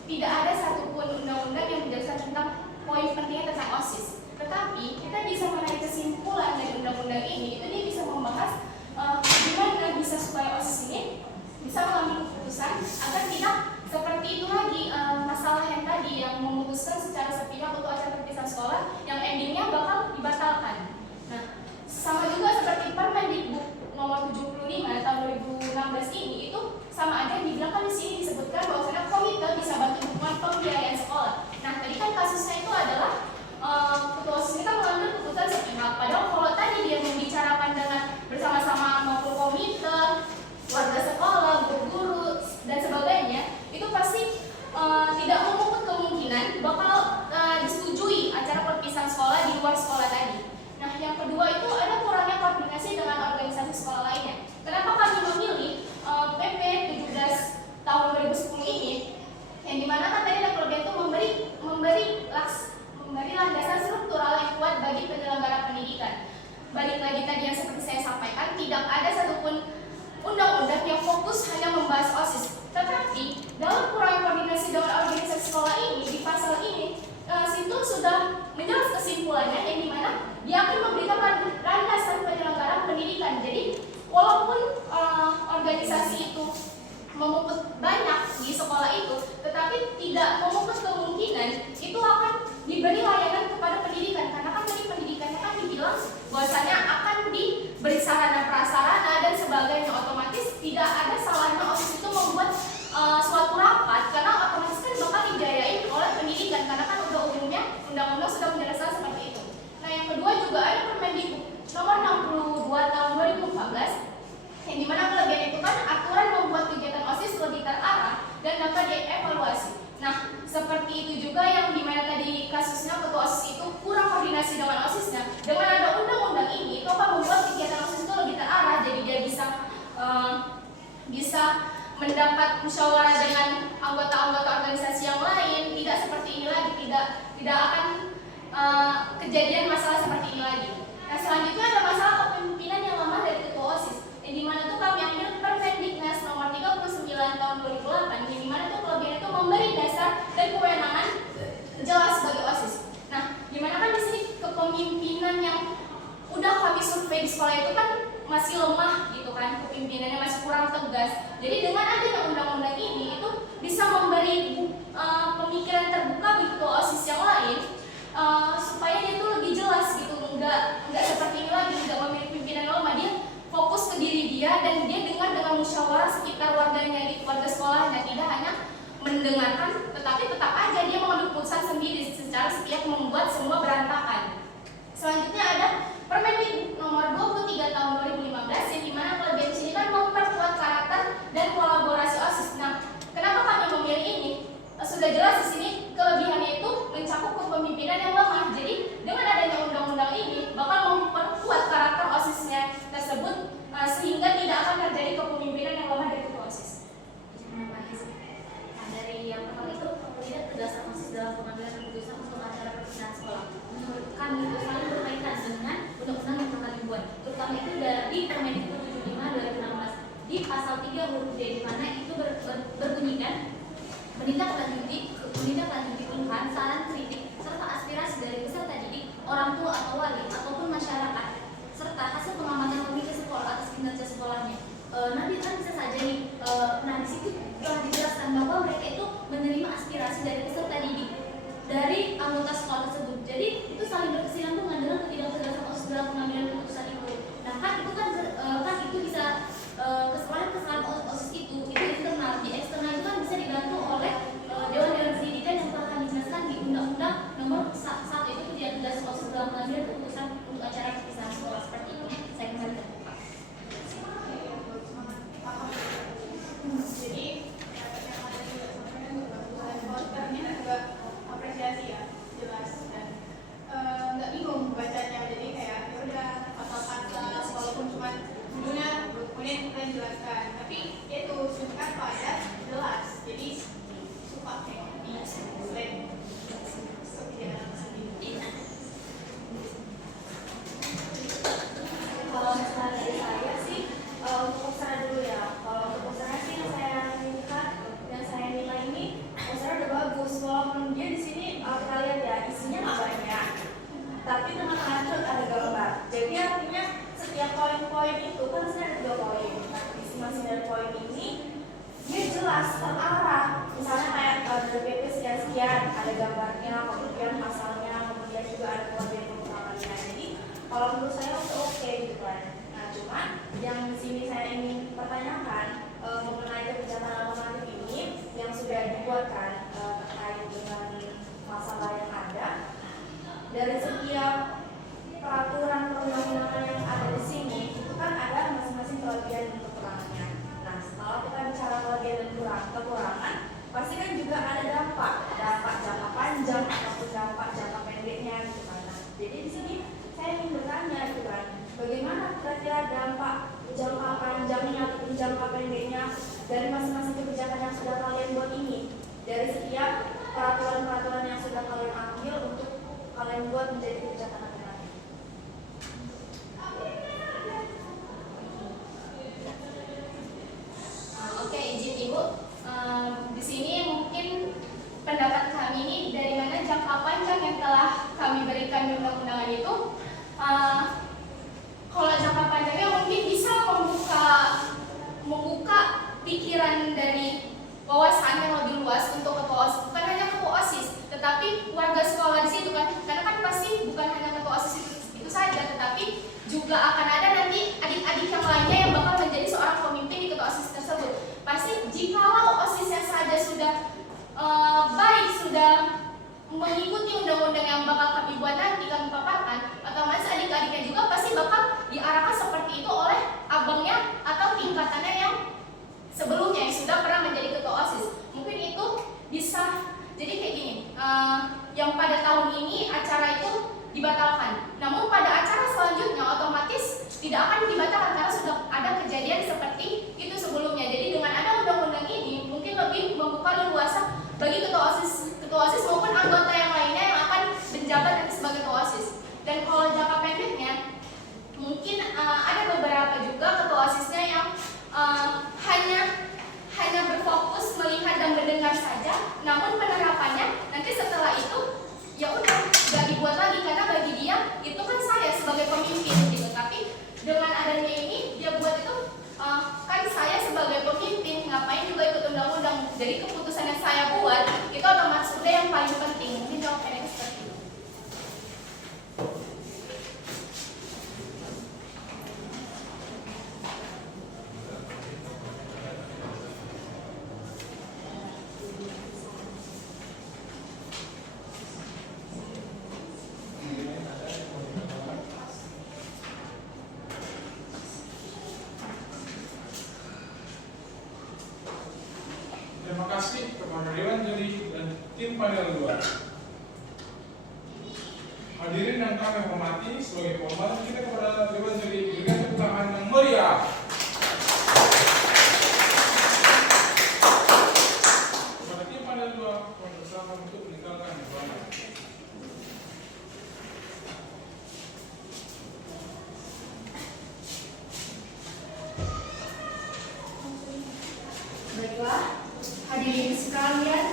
tidak ada satupun undang-undang yang menjelaskan tentang poin pentingnya tentang OSIS. Tetapi kita bisa menarik kesimpulan dari undang-undang ini, itu dia bisa membahas bagaimana bisa supaya OSIS ini bisa mengambil keputusan agar tidak seperti itu lagi masalah yang tadi yang memutuskan secara sepihak untuk acara perpisahan sekolah yang endingnya bakal dibatalkan. Nah, sama juga seperti Permendikbud nomor 75 tahun 2016 ini, itu sama aja dibilang kan di sini disebutkan bahwasanya komite bisa bantu dukungan pembiayaan sekolah. Nah, tadi kan kasusnya itu adalah ketua OSIS kita mengambil keputusan sepihak. Padahal kalau tadi dia membicarakan dengan bersama-sama maupun komite, warga sekolah, guru dan sebagainya, itu pasti tidak memuput kemungkinan bakal disetujui acara perpisahan sekolah di luar sekolah tadi. Nah, yang kedua itu ada kurangnya koordinasi dengan organisasi sekolah lainnya. Kenapa kami memilih PP 17 tahun 2010 ini, yang dimana kan tadi kelebihan itu memberi landasan struktural yang kuat bagi penyelenggara pendidikan. Balik lagi tadi yang seperti saya sampaikan, tidak ada satupun undang-undang yang fokus hanya membahas OSIS. Tetapi dalam kurangnya koordinasi dengan organisasi sekolah ini, di pasal ini Sintul sudah menjelas kesimpulannya, yang dimana dia akan memberikan landasan penyelenggaraan pendidikan. Jadi walaupun organisasi itu memuput banyak di sekolah itu, tetapi tidak memuput kemungkinan itu akan diberi layanan kepada pendidikan, karena kan tadi pendidikannya kan dibilang bahwasanya akan diberi sarana prasarana dan sebagainya. Otomatis tidak ada salahnya OSIS itu membuat suatu rapat, karena otomatis kan bakal dibiayain oleh pendidikan, karena kan udah umumnya undang-undang sudah menjelaskan seperti itu. Nah, yang kedua juga ada Permendikbud nomor 62 tahun 2014, yang dimana kelebihan itu kan aturan membuat kegiatan OSIS lebih terarah dan dapat dievaluasi. Nah, seperti itu juga yang dimana tadi kasusnya ketua OSIS itu kurang koordinasi dengan OSISnya. Dengan ada undang-undang ini, itu akan membuat kegiatan OSIS itu lebih terarah, jadi dia bisa mendapat musyawarah dengan anggota-anggota organisasi yang lain. Tidak seperti ini lagi, tidak akan kejadian masalah seperti ini lagi. Nah, selanjutnya ada masalah kepemimpinan yang lemah dari ketua OSIS, yang dimana itu kami ambil Permendiknas nomor 39 tahun 2008, yang dimana itu kelebihan itu memberi dasar dan kewenangan jelas bagi OSIS. Nah, dimana kan di sini kepemimpinan yang udah kami survei di sekolah itu kan masih lemah gitu kan, kepemimpinannya masih kurang tegas. Jadi dengan adanya undang-undang ini itu bisa memberi pemikiran terbuka bagi ketua OSIS yang lain, supaya dia tuh lebih jelas gitu, nggak seperti ini lagi, nggak memiliki pimpinan lama, dia fokus ke diri dia dan dia dengar dengan musyawarah sekitar warganya, di warga sekolahnya, tidak hanya mendengarkan, tetapi tetap aja dia mengambil keputusan sendiri secara sepihak, membuat semua berantakan. Selanjutnya ada Permendikbud nomor 23 tahun 2015, yang dimana kelebihan sini kan memperkuat karakter dan kolaborasi OSIS. Nah, kenapa kami memilih ini? Sudah jelas di sini kelebihannya itu mencakup kepemimpinan yang lemah. Jadi dengan adanya undang-undang ini bakal memperkuat karakter OSISnya tersebut, sehingga tidak akan terjadi kepemimpinan yang lemah dari ketua OSIS. Dari yang pertama itu tidak tegasan OSIS dalam pengambilan keputusan untuk acara perpisahan sekolah. Menurut kami itu saling berkaitan dengan undang-undang yang telah dibuat, terutama itu dari Permendikbud 75 2016 di pasal 3 huruf D, di mana itu berbunyikan menindaklanjuti keluhan, saran, kritik serta aspirasi dari peserta didik, orang tua atau wali ataupun masyarakat, serta hasil pengamatan komite sekolah atas kinerja sekolahnya. Nanti kan bisa saja nih, nah di situ telah dijelaskan bahwa mereka itu menerima aspirasi dari peserta didik dari anggota sekolah tersebut. Jadi itu saling berkesinambungan dengan ketidaktegasan OSIS dalam pengambilan keputusan itu. Nah kan itu kan itu bisa kesalahan OSIS itu internal. Di eksternal itu kan bisa dibantu oleh Dewan Pendidikan yang telah kami jelaskan di Undang-Undang nomor 1 itu tidak tegas OSIS dalam pengambilan keputusan untuk acara perpisahan sekolah seperti ini. Saya kembalikan. Jadi buatkan terkait dengan masalah yang ada. Dari setiap peraturan perundang-undangan yang ada di sini itu kan ada masing-masing kelebihan dan kekurangannya. Nah, kalau kita bicara kelebihan dan kekurangan, pasti kan juga ada dampak jangka panjang ataupun dampak jangka pendeknya gitu kan. Nah, jadi di sini saya ingin bertanya gitu kan, bagaimana kira-kira dampak jangka panjangnya ataupun jangka pendeknya dari masing-masing kebijakan yang sudah kalian buat ini, dari setiap peraturan-peraturan yang sudah kalian ambil untuk kalian buat menjadi kebijakan alternatif. Oke, izin Ibu. Di sini mungkin pendapat kami ini dari mana jangka panjang yang telah kami berikan di undang-undangan itu. Kalau jangka panjangnya mungkin bisa membuka pikiran dari wawasan yang lebih luas untuk ketua OSIS, bukan hanya ketua OSIS, tetapi warga sekolah di situ kan, karena kan pasti bukan hanya ketua OSIS itu saja, tetapi juga akan ada nanti adik-adik yang lainnya yang bakal menjadi seorang pemimpin di ketua OSIS tersebut. Pasti jikalau OSISnya saja sudah baik, sudah mengikuti undang-undang yang bakal kami buat nanti, kami paparkan, otomatis adik-adiknya juga pasti bakal diarahkan seperti itu oleh abangnya atau tingkatannya yang sebelumnya yang sudah pernah menjadi ketua OSIS. Mungkin itu bisa jadi kayak gini, yang pada tahun ini acara itu dibatalkan, namun pada acara selanjutnya otomatis tidak akan dibatalkan karena sudah ada kejadian seperti itu sebelumnya. Jadi dengan ada undang-undang ini mungkin lebih membuka leluasa bagi ketua OSIS maupun anggota yang lainnya yang akan menjabat nanti sebagai ketua OSIS. Dan kalau jangka pendeknya mungkin ada beberapa juga ketua OSISnya yang hanya berfokus melihat dan mendengar saja, namun penerapannya nanti setelah itu ya udah nggak dibuat lagi karena bagi dia itu kan saya sebagai pemimpin gitu. Tapi dengan adanya ini dia buat itu kan saya sebagai pemimpin ngapain juga ikut undang-undang, jadi keputusan yang saya buat itu otomatis udah yang paling penting. Mungkin jawabannya seperti itu. Terima kasih kepada Dewan Juri dan tim panel 2. Hadirin yang kami hormati, sebagai pembantu kita kepada Dewan Juri, berikan tepuk tangan yang meriah. Kepada tim panel 2, mohon bersama untuk meninggalkan ruangan. Baiklah, hadirin sekalian,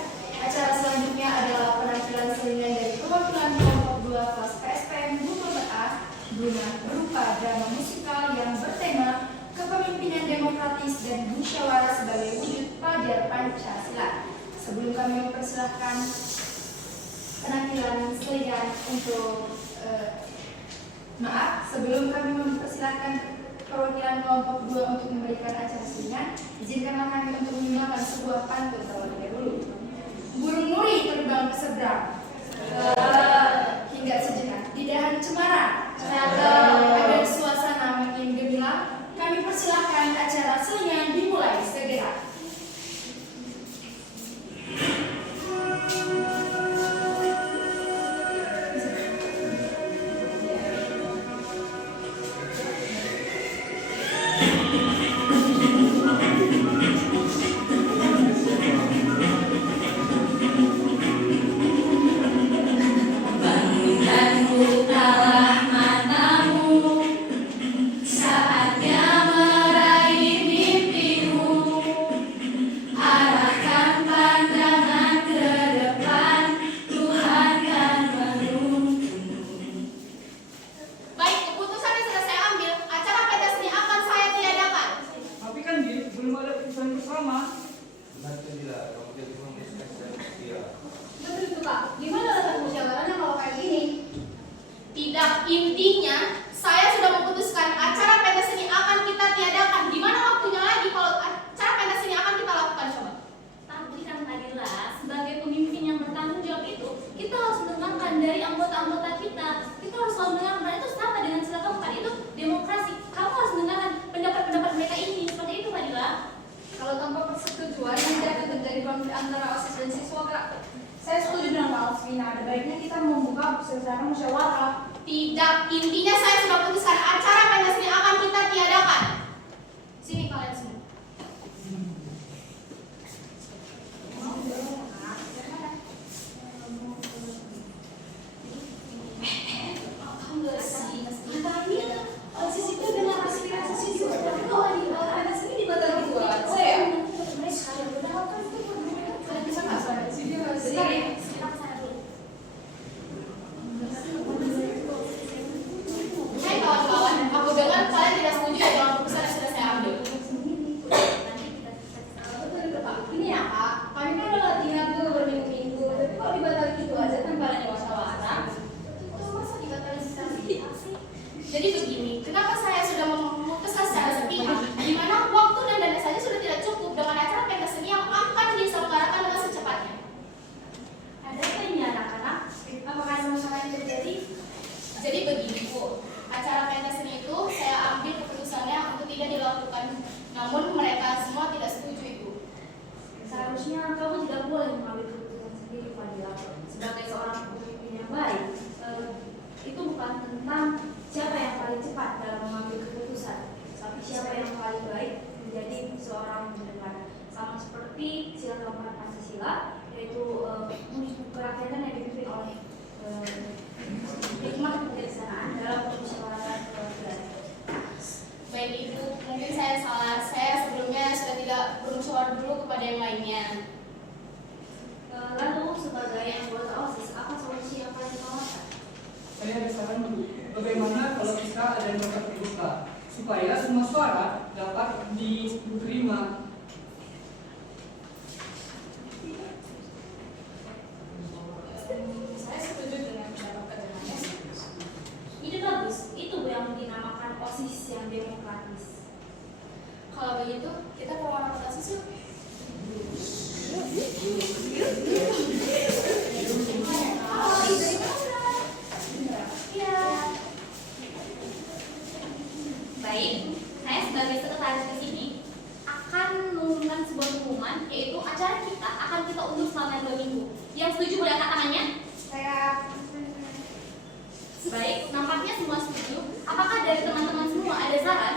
acara selanjutnya adalah penampilan seniman dari perwakilan kelompok 2 kelas PSPM 24A berupa drama musikal yang bertema kepemimpinan demokratis dan musyawarah sebagai wujud pelajar Pancasila. Sebelum kami mempersilahkan penampilan seniman untuk sebelum kami mempersilahkan perwakilan kelompok 2 untuk memberikan acara seniman, izinkanlah kami untuk menyimak sebuah pantun terlebih dahulu. Burung nuri terbang ke seberang, hingga sejenak di dahan cemara. Agar suasana makin gemilang, kami persilahkan acara seniman dimulai segera. anggota-anggota kita harus selalu mendengarkan. Itu sama dengan sila keempat, itu demokrasi. Kamu harus mendengarkan pendapat-pendapat mereka ini. Seperti itu, Fadila. Kalau tanpa persetujuan nanti akan terjadi konflik antara OSIS dan siswa, Kak. Saya setuju dengan Pak Alvina. Ada baiknya kita membuka bersama musyawarah. Tidak, intinya saya sudah putuskan acara pentas ini akan kita tiadakan. Sini kalian semua. Hai kawan-kawan, aku dengar kalian tidak setuju ya dengan keputusan yang sudah saya ambil. Ini ya, Kak. Kami kan udah latihan tuh berminggu-minggu. Tapi kalau dibatalin gitu aja tanpa ada musyawarah. Itu masa dibatalin secara sepihak sih? Jadi begini, kenapa saya sudah memutuskan secara sepihak? Di mana waktu dan dana saja sudah tidak cukup dengan acara pentas seni yang akan diselenggarakan dengan secepatnya. Ada apa ini anak-anak? Apakah ada masalah yang terjadi? Jadi begini Bu, acara pentas seni itu saya ambil keputusannya untuk tidak dilakukan. Namun mereka semua tidak setuju itu. Seharusnya kamu tidak boleh mengambil keputusan sendiri, Fadila. Sebagai seorang pemimpin yang baik, itu bukan tentang siapa yang paling cepat dalam mengambil keputusan, tapi siapa yang paling baik menjadi seorang pendengar. Sama seperti sila keempat Pancasila, yaitu kerakyatan yang dipimpin oleh hikmat kebijaksanaan dalam permusyawaratan perwakilan. Baik Ibu, mungkin saya salah. Saya sebelumnya sudah tidak bermusyawarah dulu kepada yang lainnya. Lalu sebagai anggota OSIS, apa solusi yang paling ditawarkan? Saya ada saran dulu. Bagaimana kalau kita ada yang terbuka supaya semua suara dapat diterima? Saya setuju dengan pendapat kedengarannya. Ide bagus, itu yang dinamakan OSIS yang demokratis. Kalau begitu, kita ke ruang rapor OSIS yuk. Baik, saya sebagai sekretaris di sini akan mengumumkan sebuah pengumuman, yaitu acara kita akan kita undur selama 2 minggu. Yang setuju boleh angkat tangannya? Saya Baik, nampaknya semua setuju. Apakah dari teman-teman semua ada saran?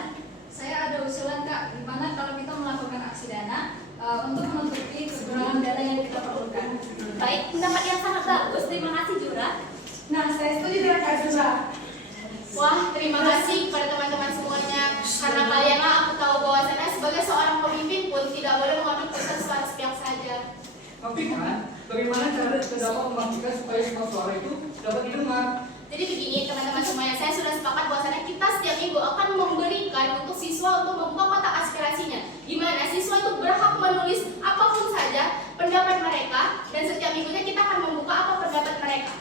Saya ada usulan, Kak, gimana kalau kita melakukan aksi dana untuk menutupi kekurangan dana yang kita perlukan. Baik, pendapat yang sangat bagus. Terima kasih, Jura. Nah, saya setuju dengan Kak Zura. Wah, terima kasih kepada teman-teman semuanya. Karena kalianlah aku tahu bahwasannya sebagai seorang pemimpin pun tidak boleh mengambil keputusan secara sepihak saja. Tapi kan, bagaimana cara kita dapat memastikan supaya semua suara itu dapat didengar? Jadi begini teman-teman semuanya, saya sudah sepakat bahwasannya kita setiap minggu akan memberikan untuk siswa untuk membuka kotak aspirasinya, di mana siswa itu berhak menulis apapun saja pendapat mereka, dan setiap minggunya kita akan membuka apa pendapat mereka.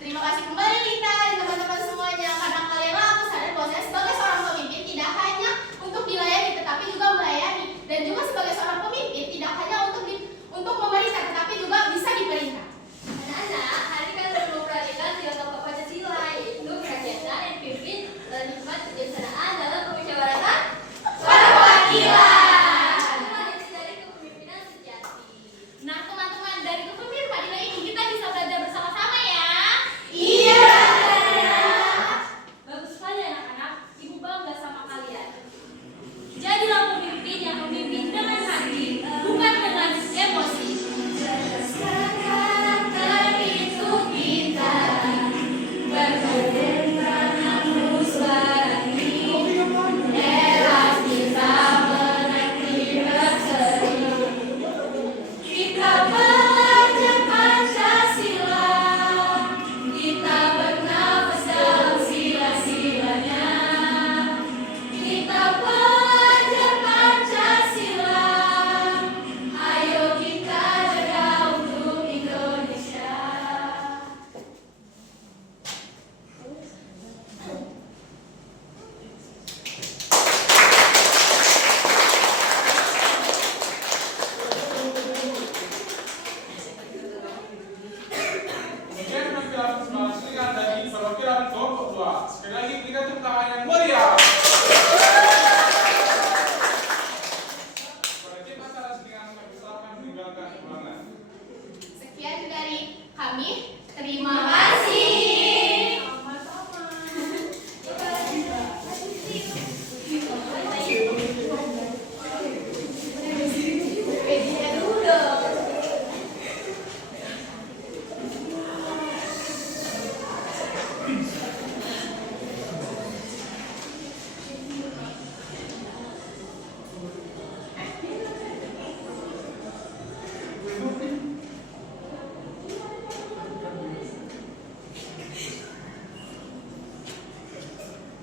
Terima kasih kembali Lita dan teman-teman semuanya, karena kalianlah aku sadar bahwasanya sebagai seorang pemimpin tidak hanya untuk dilayani tetapi juga melayani, dan juga sebagai seorang pemimpin tidak hanya untuk memerintah tetapi juga bisa diperintah. Anak-anak, hari kan perlu perhatikan sila keempat Pancasila, yaitu kerakyatan yang dipimpin oleh hikmat kebijaksanaan dalam permusyawaratan Perwakilan. dari kepemimpinan sejati. Nah teman-teman, dari kepemimpinan Fadila ini kita bisa belajar bersama-sama ya. Iya.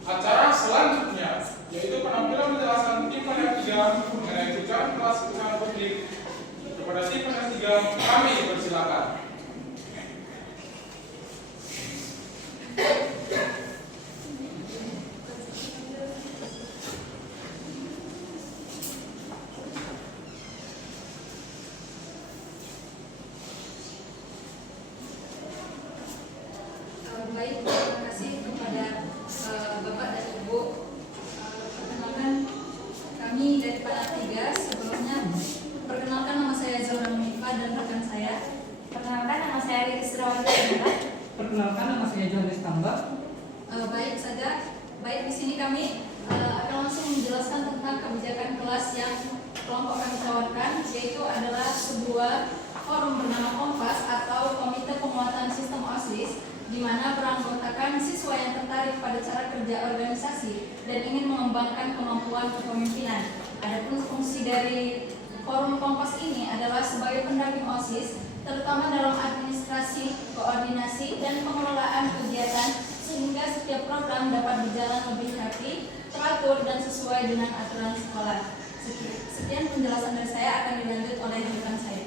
Acara selanjutnya yaitu penampilan penjelasan tim panel 3 mengenai tujuan kelas keterangan publik. Kepada tim panel 3 kami persilakan. Baik, terima kasih kepada Bapak dan Ibu. Perkenalkan kami dari Panel 3. Sebelumnya perkenalkan nama saya Zora Munifa dan rekan saya. Perkenalkan nama saya Riri Srawati. Perkenalkan nama saya Johannes Tambak. Baik di sini kami akan langsung menjelaskan tentang kebijakan kelas yang kelompok kami tawarkan, yaitu adalah sebuah forum bernama Kompas atau Komite Penguatan Sistem OSIS, di mana beranggotakan siswa yang tertarik pada cara kerja organisasi dan ingin mengembangkan kemampuan kepemimpinan. Adapun fungsi dari forum Kompas ini adalah sebagai pendamping OSIS, terutama dalam administrasi, koordinasi, dan pengelolaan kegiatan, sehingga setiap program dapat berjalan lebih rapi, teratur, dan sesuai dengan aturan sekolah. Sekian penjelasan dari saya, akan dilanjut oleh rekan saya.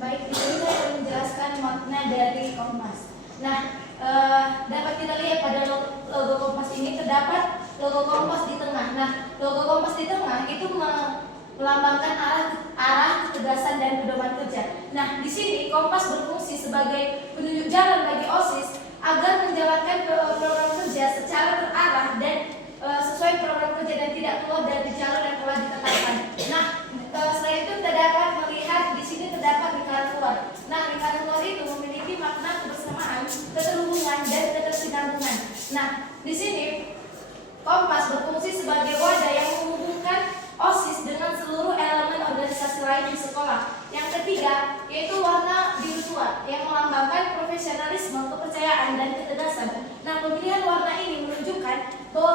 Baik, di sini saya akan menjelaskan makna dari Kompas. Nah, dapat kita lihat pada logo Kompas ini terdapat logo Kompas di tengah. Nah, logo Kompas di tengah itu melambangkan arah ketegasan dan pedoman kerja. Nah, di sini Kompas berfungsi sebagai penunjuk jalan bagi OSIS agar menjalankan program kerja secara terarah dan sesuai program kerja dan tidak keluar dari jalur yang telah ditetapkan. Nah, selain itu kita dapat melihat di sini terdapat lingkaran luar. Nah, lingkaran luar itu memiliki makna kebersamaan, keterhubungan, dan ketersinambungan. Nah, di sini Kompas berfungsi sebagai wadah yang menghubungkan OSIS dengan seluruh elemen organisasi lain di sekolah. Yang ketiga, yaitu warna biru tua yang melambangkan profesionalisme, kepercayaan, dan ketegasan. Nah, pemilihan warna ini menunjukkan bahwa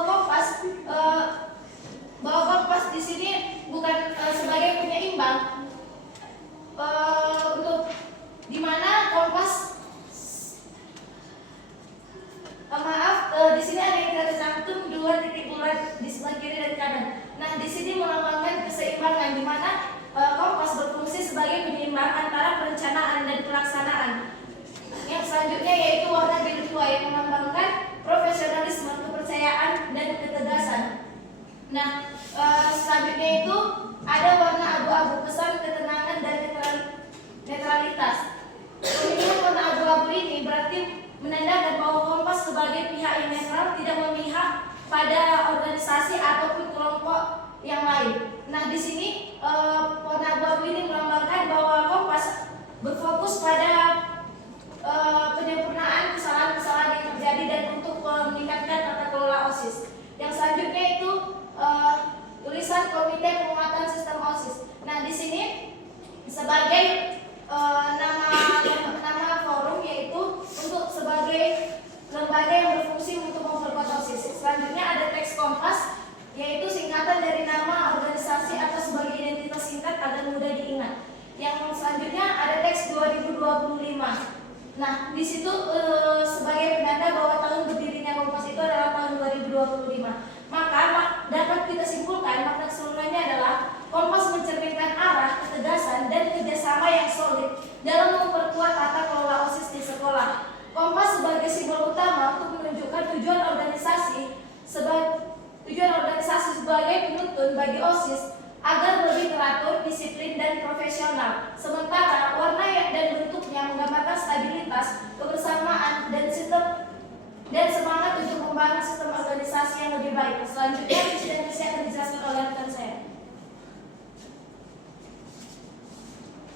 Kompas di sini bukan sebagai penyeimbang untuk di mana Kompas di sini ada yang tidak tercantum 2 titik bulat di sebelah kiri dan kanan. Nah, di sini melambangkan keseimbangan di mana Kompas berfungsi sebagai penyeimbang antara perencanaan dan pelaksanaan. Yang selanjutnya yaitu warna biru tua yang melambangkan profesionalisme, kepercayaan, dan ketegasan. Nah, selanjutnya itu ada warna abu-abu, kesan ketenangan dan netralitas. Pemilihan warna abu-abu ini berarti menandakan bahwa Kompas sebagai pihak yang netral, tidak memihak pada organisasi ataupun kelompok yang lain. Nah, di sini warna abu-abu ini melambangkan bahwa Kompas berfokus pada penyempurnaan kesalahan-kesalahan yang terjadi dan untuk meningkatkan tata kelola OSIS. Yang selanjutnya itu tulisan Komite Penguatan Sistem OSIS. Nah, di sini sebagai nama forum yaitu untuk sebagai lembaga yang berfungsi untuk memperkuat OSIS. Selanjutnya ada teks Kompas, yaitu singkatan dari nama organisasi atau sebagai identitas singkat agar mudah diingat. Yang selanjutnya ada teks 2025. Nah, di situ sebagai penanda bahwa tahun berdirinya Kompas itu adalah tahun 2025. Maka dapat kita simpulkan makna keseluruhannya adalah Kompas mencerminkan arah, ketegasan, dan kerjasama yang solid dalam memperkuat tata kelola OSIS di sekolah. Kompas sebagai simbol utama untuk menunjukkan tujuan organisasi sebagai penuntun bagi OSIS agar lebih teratur, disiplin, dan profesional. Sementara warna dan bentuknya menggambarkan stabilitas, kebersamaan, dan semangat untuk membangun sistem organisasi yang lebih baik. Selanjutnya, visi dan misi akan dijelaskan oleh rekan saya.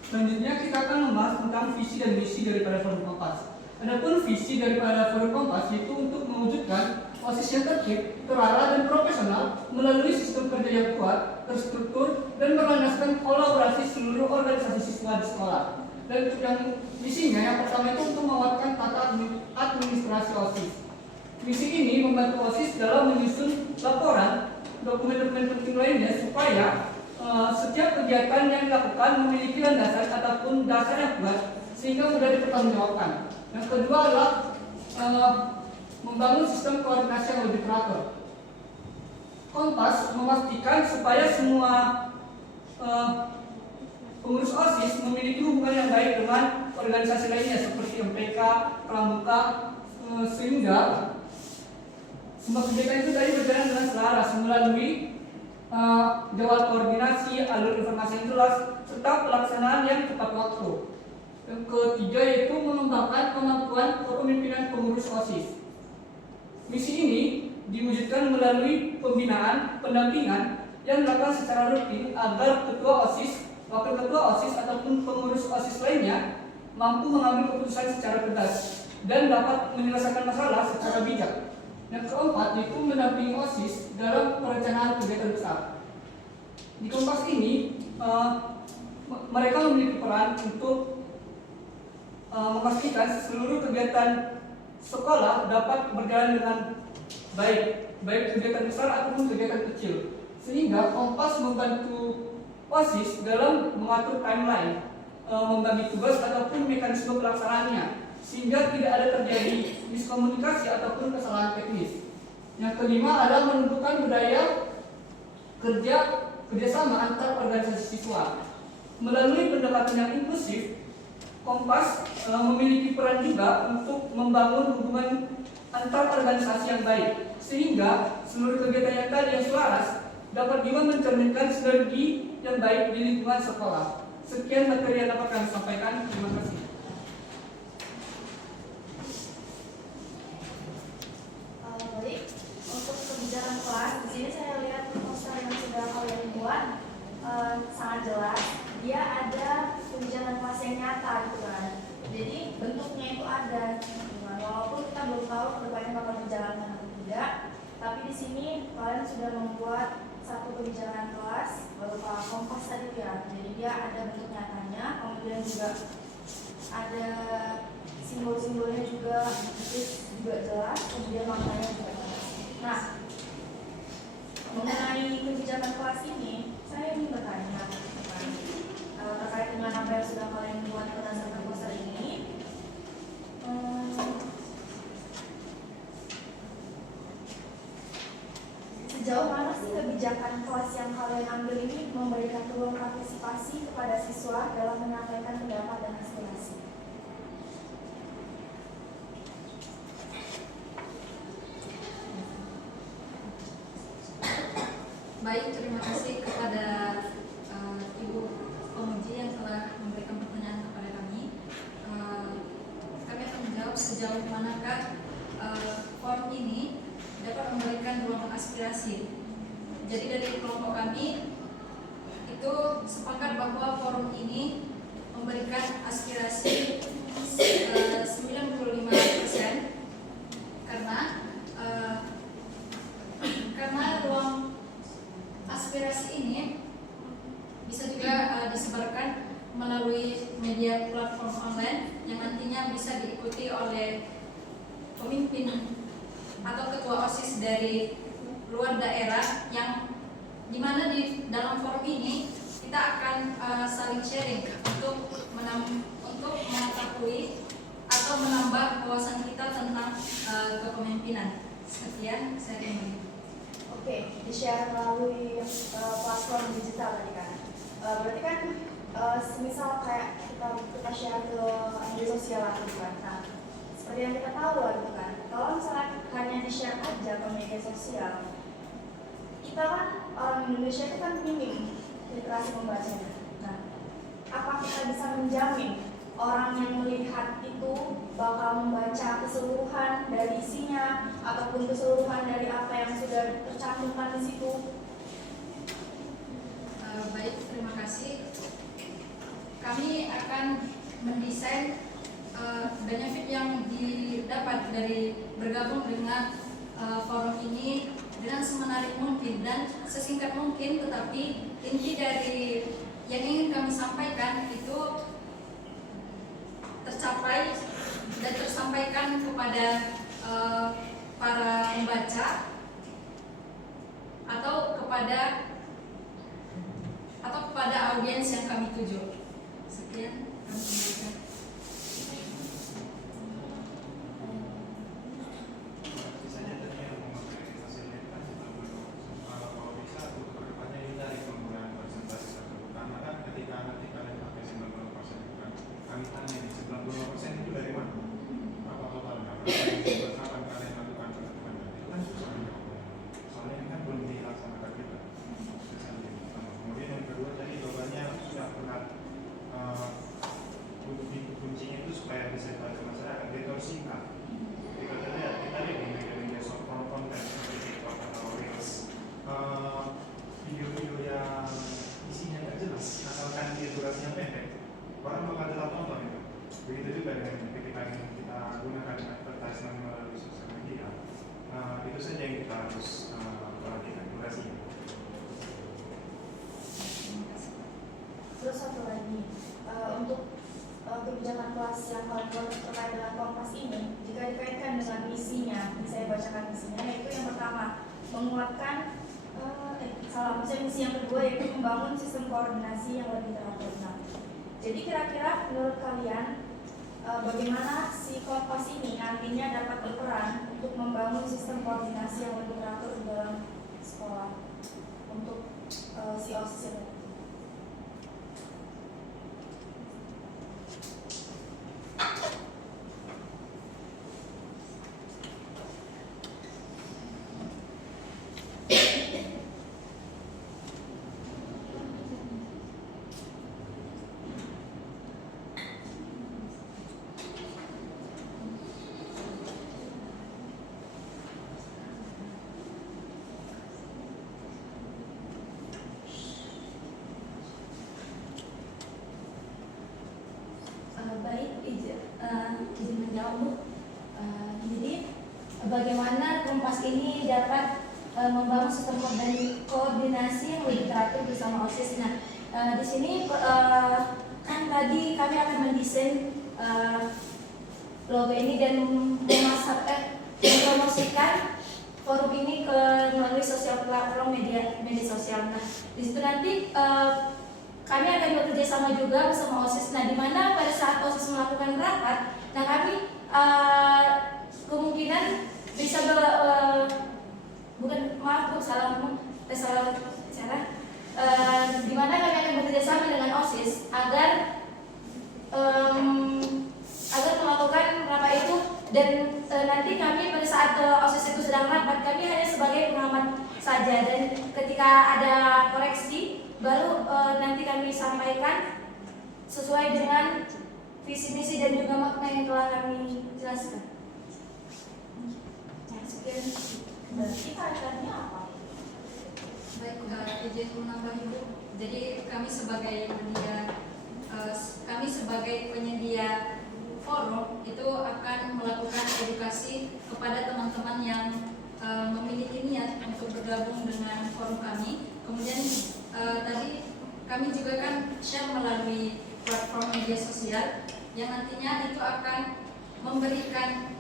Selanjutnya kita akan membahas tentang visi dan misi daripada Forum Kompas. Adapun visi daripada Forum Kompas itu untuk mewujudkan OSIS yang tertib, terarah, dan profesional melalui sistem kerja yang kuat, terstruktur, dan berlandaskan kolaborasi seluruh organisasi siswa di sekolah. Dan yang misinya yang pertama itu untuk menguatkan tata administrasi OSIS membantu OSIS dalam menyusun laporan dokumen-dokumen penting lainnya supaya setiap kegiatan yang dilakukan memiliki landasan ataupun dasar yang kuat sehingga mudah dipertanggungjawabkan. Yang kedua adalah membangun sistem koordinasi yang lebih teratur. Kompas memastikan supaya semua pengurus OSIS memiliki hubungan yang baik dengan organisasi lainnya seperti MPK, Pramuka, sehingga semua kegiatan itu tadi berjalan dengan selaras melalui jadwal koordinasi, alur informasi yang jelas, serta pelaksanaan yang tepat waktu. Yang ketiga yaitu mengembangkan kemampuan kepemimpinan pengurus OSIS. Misi ini diwujudkan melalui pembinaan, pendampingan yang dilakukan secara rutin agar ketua OSIS, wakil ketua OSIS ataupun pengurus OSIS lainnya mampu mengambil keputusan secara tegas dan dapat menyelesaikan masalah secara bijak. Yang keempat yaitu mendampingi OSIS dalam perencanaan kegiatan besar. Di Kompas ini mereka memiliki peran untuk memastikan seluruh kegiatan sekolah dapat berjalan dengan baik kegiatan besar ataupun kegiatan kecil, sehingga Kompas membantu OSIS dalam mengatur timeline, membagi tugas ataupun mekanisme pelaksanaannya, sehingga tidak ada terjadi miskomunikasi ataupun kesalahan teknis. Yang kelima adalah menentukan budaya kerjasama antar organisasi siswa. Melalui pendekatan yang inklusif, Kompas memiliki peran juga untuk membangun hubungan antar organisasi yang baik, sehingga seluruh kegiatan yang tadi yang selaras dapat juga mencerminkan sinergi yang baik di lingkungan sekolah. Sekian materi yang dapat kami sampaikan. Terima kasih. Baik, untuk kebijakan kelas di sini saya lihat poster yang sudah kalian buat sangat jelas. Dia ada kebijakan kelas yang nyata gitu kan. Jadi bentuknya itu ada. Walaupun kita belum tahu kedepannya bakal berjalan atau tidak, tapi di sini kalian sudah membuat satu kebijakan kelas berupa Kompas tadi ya. Jadi dia ada bentuk nyatanya, kemudian juga ada simbol-simbolnya juga jelas, kemudian maknanya juga jelas. Nah, mengenai kebijakan kelas ini, saya ingin bertanya terkait dengan apa yang sudah kalian buat berdasarkan poster ini. Sejauh mana sih kebijakan kelas yang kalian ambil ini memberikan ruang partisipasi kepada siswa dalam menyampaikan pendapat dan aspirasi? Baik, terima kasih kepada Ibu Pemuji yang telah memberikan pertanyaan kepada kami. Kami akan menjawab sejauh manakah forum ini dapat memberikan ruang aspirasi. Jadi dari kelompok kami itu sepakat bahwa forum ini memberikan aspirasi 95% karena ruang aspirasi ini bisa juga disebarkan melalui media platform online yang nantinya bisa diikuti oleh pemimpin atau ketua OSIS dari luar daerah, yang dimana di dalam forum ini kita akan saling sharing untuk mengetahui atau menambah wawasan kita tentang kepemimpinan. Sekian saya kembali. Oke, di-share melalui platform digital tadi kan. Berarti kan semisal kayak kita share ke media sosial lah gitu kan. Nah, seperti yang kita tahu lah gitu kan. Kalau misalnya hanya di-share aja ke media sosial, kita kan orang Indonesia itu kan minim literasi membacanya. Nah, apa kita bisa menjamin orang yang melihat itu bakal membaca keseluruhan dari isinya ataupun keseluruhan dari apa yang sudah tercantumkan di situ? Baik, terima kasih. Kami akan mendesain benefit yang didapat dari bergabung dengan forum ini dengan semenarik mungkin dan sesingkat mungkin, tetapi inti dari yang ingin kami sampaikan itu tercapai dan tersampaikan kepada para pembaca atau kepada audiens yang kami tuju. Sekian kami sampaikan. Video-video yang isinya nggak jelas, asalkan dia durasinya pendek, orang bakal tetap nonton itu. Begitu juga dengan ketika kita gunakan advertisement melalui sosial media, itu saja yang kita harus perhatikan durasinya. Terus satu lagi, untuk kebijakan kelas yang paling terkait dengan Kompas ini, jika dikaitkan dengan misinya, saya bacakan misinya, yaitu yang pertama, menguatkan misi yang kedua yaitu membangun sistem koordinasi yang lebih teratur. Jadi kira-kira menurut kalian bagaimana si Kompas ini nantinya dapat berperan untuk membangun sistem koordinasi yang lebih teratur di dalam sekolah untuk si OSIS ini? Baik, izin menjawab Bu. Jadi bagaimana Kompas ini dapat membangun sistem koordinasi yang lebih teratur bersama OSIS. Nah, di sini kan tadi kami akan mendesain logo ini dan mempromosikan forum ini ke melalui sosial platform media sosial. Nah, di situ nanti kami akan bekerja sama juga bersama OSIS. Nah, di mana pada saat OSIS melakukan rapat, nah kami kemungkinan bisa salah bicara. Di mana kami akan bekerja sama dengan OSIS agar melakukan rapat itu, dan nanti kami pada saat OSIS itu sedang rapat, kami hanya sebagai pengamat saja, dan ketika ada koreksi baru nanti kami sampaikan sesuai dengan visi misi dan juga makna yang telah kami jelaskan. Sekian. Berarti kaitannya apa? Baik, izin menambah Ibu. Jadi kami sebagai penyedia forum itu akan melakukan edukasi kepada teman-teman yang memiliki niat untuk bergabung dengan forum kami. Kemudian tadi kami juga kan share melalui platform media sosial yang nantinya itu akan memberikan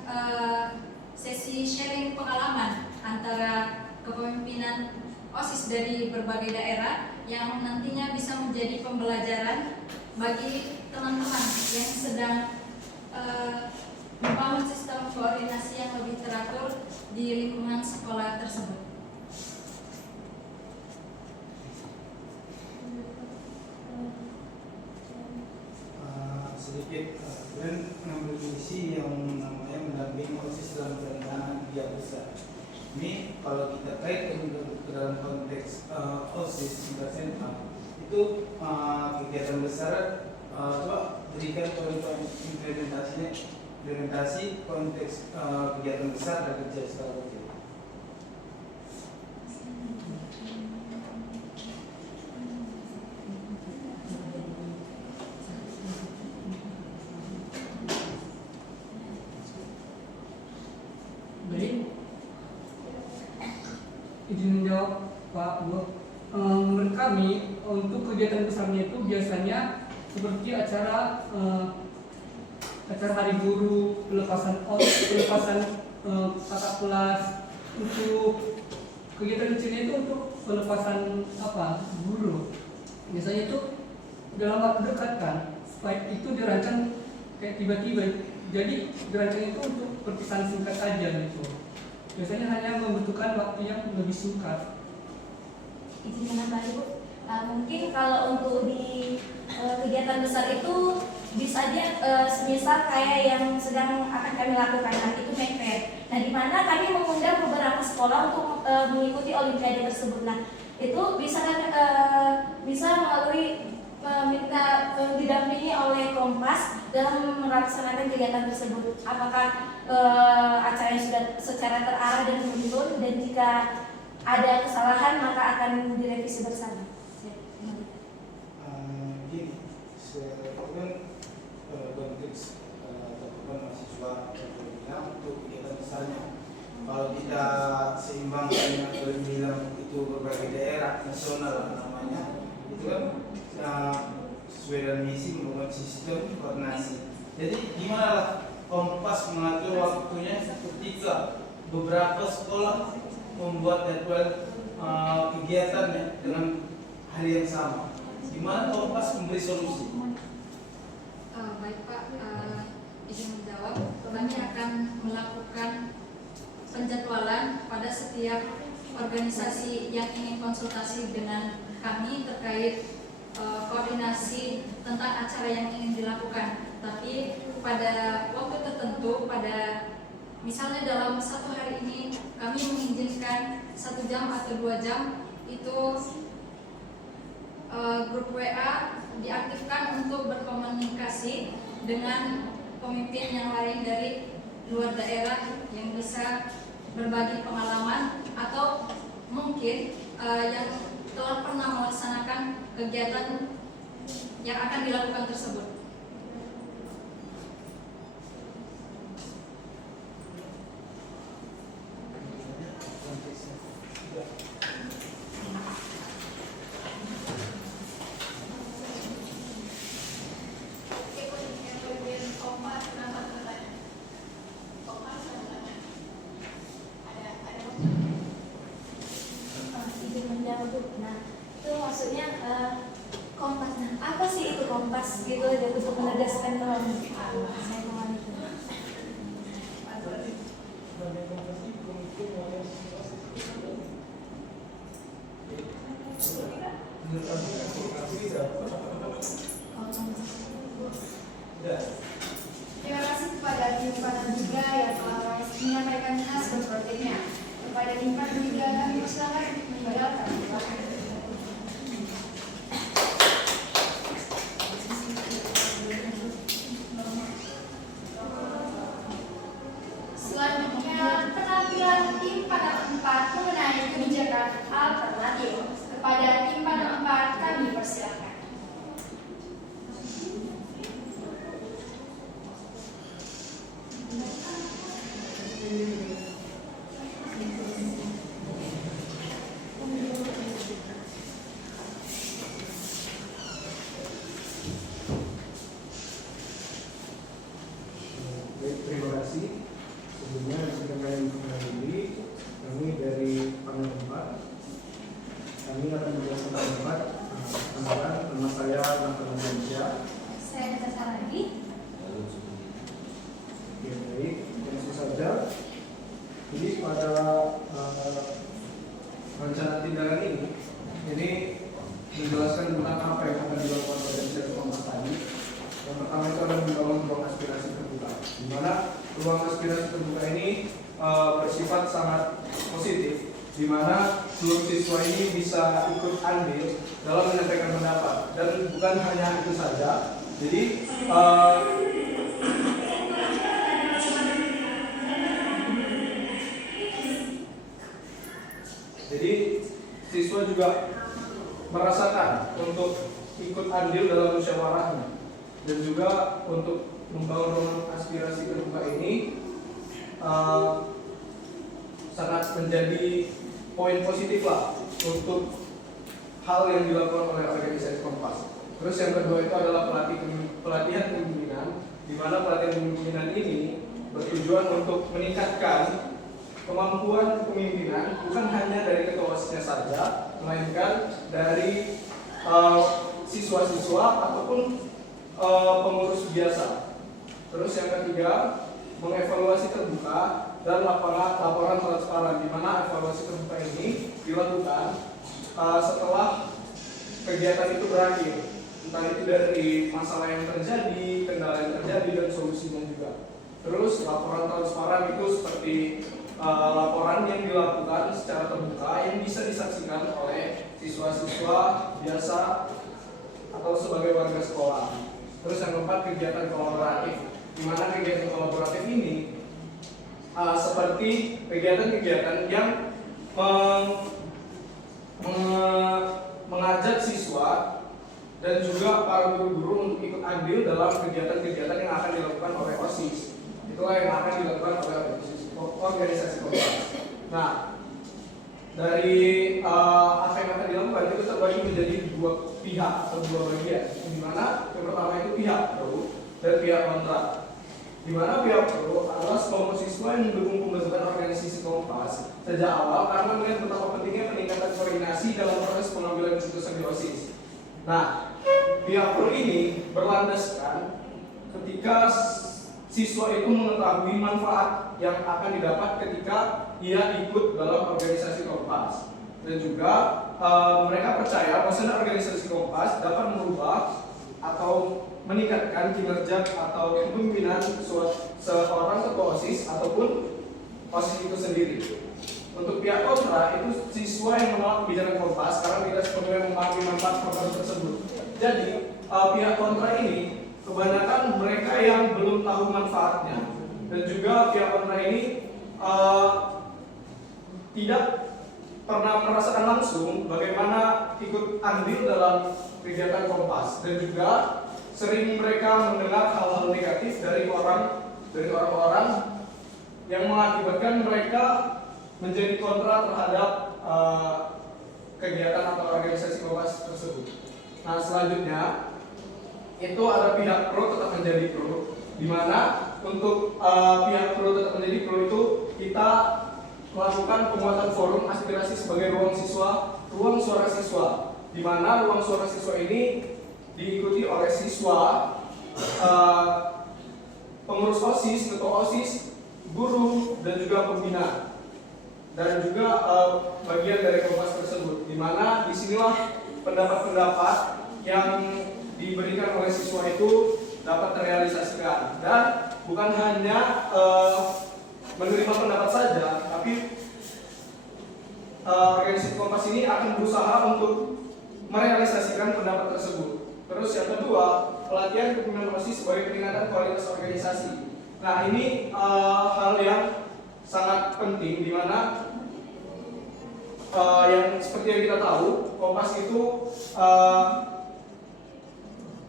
sesi sharing pengalaman antara kepemimpinan OSIS dari berbagai daerah yang nantinya bisa menjadi pembelajaran bagi teman-teman yang sedang membangun sistem koordinasi yang lebih teratur di lingkungan sekolah tersebut. Sedikit dan mengambil misi yang namanya mendampingi OSIS dalam perencanaan kegiatan besar. Ini kalau kita kaitkan ke dalam konteks OSIS tingkat sentral, itu kegiatan besar coba berikan contoh implementasi konteks kegiatan besar dan kerja skala kecil. Baik, izin menjawab Pak Bu. Menurut kami untuk kegiatan besarnya itu biasanya seperti acara hari guru, pelepasan kakak kelas, untuk kegiatan kecilnya itu untuk pelepasan guru. Biasanya itu dalam waktu dekat kan, supaya itu dirancang kayak tiba-tiba. Jadi dirancang itu untuk perpisahan singkat saja gitu. Biasanya hanya membutuhkan waktu yang lebih singkat. Izin menambah Ibu, mungkin kalau untuk di kegiatan besar itu bisa aja semisal kayak yang sedang akan kami lakukan nanti itu McFair. Nah, di mana kami mengundang beberapa sekolah untuk mengikuti olimpiade tersebut. Nah, itu bisa bisa melalui minta didampingi oleh Kompas dalam melaksanakan kegiatan tersebut. Apakah acaranya sudah secara terarah dan menuntun, dan jika ada kesalahan maka akan direvisi bersama. Gini, sebetulnya konteks teman-teman mahasiswa bilang untuk kegiatan besarnya. Kalau kita seimbangkan dengan bilang itu berbagai daerah nasional namanya, itu kan sesuai dengan misi membangun sistem koordinasi. Jadi gimana lah Kompas mengatur waktunya ketika beberapa sekolah membuat jadwal kegiatannya dengan hari yang sama. Gimana Kompas memberi solusi? Baik Pak, izin menjawab. Kami akan melakukan penjadwalan pada setiap organisasi yang ingin konsultasi dengan kami terkait koordinasi tentang acara yang ingin dilakukan. Tapi pada waktu tertentu, pada misalnya dalam satu hari ini kami mengizinkan 1 jam atau 2 jam, itu grup WA diaktifkan untuk berkomunikasi dengan pemimpin yang lain dari luar daerah yang bisa berbagi pengalaman atau mungkin yang telah pernah melaksanakan kegiatan yang akan dilakukan tersebut. Nah, itu maksudnya Kompas. Nah, apa sih itu Kompas gitu aja untuk menegaskan kalau saya kemarin itu. Terima kasih kepada Dimpan juga yang telah menyampaikan hasil projeknya. Kepada Dimpan juga kami persilakan untuk meninggalkan ruangan. Selanjutnya penampilan tim panel 4 mengenai kebijakan alternatif. Kepada tim panel 4 kami persilakan. Terima kasih. Sebelumnya sebelum kami menghadiri, kami dari panel 4, kami akan menjelaskan pendapat tentang nama saya Nathan Indonesia. Saya Natasha lagi. Oke, baik, langsung saja. Jadi pada rencana tindakan ini menjelaskan tentang apa yang akan dilakukan pada sesi Kompas tadi. Yang pertama itu adalah membangun ruang aspirasi terbuka, di mana ruang aspirasi terbuka ini bersifat sangat positif, di mana seluruh siswa ini bisa ikut andil dalam menyampaikan pendapat, dan bukan hanya itu saja. Jadi siswa juga merasakan untuk ikut andil dalam musyawarahnya, dan juga untuk membangun ruang aspirasi terbuka ini sangat menjadi poin positif lah untuk hal yang dilakukan oleh organisasi Kompas. Terus yang kedua itu adalah pelatihan kepemimpinan, di mana pelatihan kepemimpinan ini bertujuan untuk meningkatkan kemampuan kepemimpinan bukan hanya dari ketua OSIS-nya saja, melainkan dari siswa-siswa ataupun pengurus biasa. Terus yang ketiga, mengevaluasi terbuka dan laporan transparan, di mana evaluasi terbuka ini dilakukan setelah kegiatan itu berakhir, entah itu dari masalah yang terjadi, kendala yang terjadi, dan solusinya juga. Terus laporan transparan itu seperti laporan yang dilakukan secara terbuka yang bisa disaksikan oleh siswa-siswa biasa atau sebagai warga sekolah. Terus yang keempat, kegiatan kolaboratif, di mana kegiatan kolaboratif ini seperti kegiatan-kegiatan yang mengajak siswa dan juga para guru-guru untuk ikut andil dalam kegiatan-kegiatan yang akan dilakukan oleh OSIS. Itulah yang akan dilakukan oleh organisasi kompas. Nah, dari apa yang akan dilakukan itu terbagi menjadi dua pihak atau dua bagian, di mana yang pertama itu pihak pro dan pihak kontra. Di mana pihak pro adalah sekelompok siswa yang mendukung pembentukan organisasi kompas sejak awal karena melihat betapa pentingnya peningkatan koordinasi dalam proses pengambilan keputusan di OSIS. Nah, pihak pro ini berlandaskan ketika siswa itu mengetahui manfaat yang akan didapat ketika ia ikut dalam organisasi kompas, dan juga mereka percaya bahwa organisasi kompas dapat merubah atau meningkatkan kinerja atau kepemimpinan seorang ketua OSIS ataupun OSIS itu sendiri. Untuk pihak kontra itu siswa yang menolak kebijakan kompas karena tidak sepenuhnya memahami manfaat program tersebut. Jadi pihak kontra ini kebanyakan mereka yang belum tahu manfaatnya, dan juga pihak kontra ini tidak pernah merasakan langsung bagaimana ikut andil dalam kegiatan kompas, dan juga sering mereka mendengar hal-hal negatif dari orang-orang yang mengakibatkan mereka menjadi kontra terhadap kegiatan atau organisasi kompas tersebut. Nah, selanjutnya itu ada pihak pro tetap menjadi pro, di mana untuk pihak pro tetap menjadi pro itu kita melakukan penguatan forum aspirasi sebagai ruang suara siswa, di mana ruang suara siswa ini diikuti oleh siswa, pengurus OSIS, ketua OSIS, guru, dan juga pembina, dan juga bagian dari kompas tersebut, di mana disinilah pendapat-pendapat yang diberikan oleh siswa itu dapat terrealisasikan, dan bukan hanya menerima pendapat saja, tapi organisasi kompas ini akan berusaha untuk merealisasikan pendapat tersebut. Terus yang kedua, pelatihan kepemimpinan OSIS sebagai peningkatan kualitas organisasi. Nah, ini hal yang sangat penting, di mana yang seperti yang kita tahu, kompas itu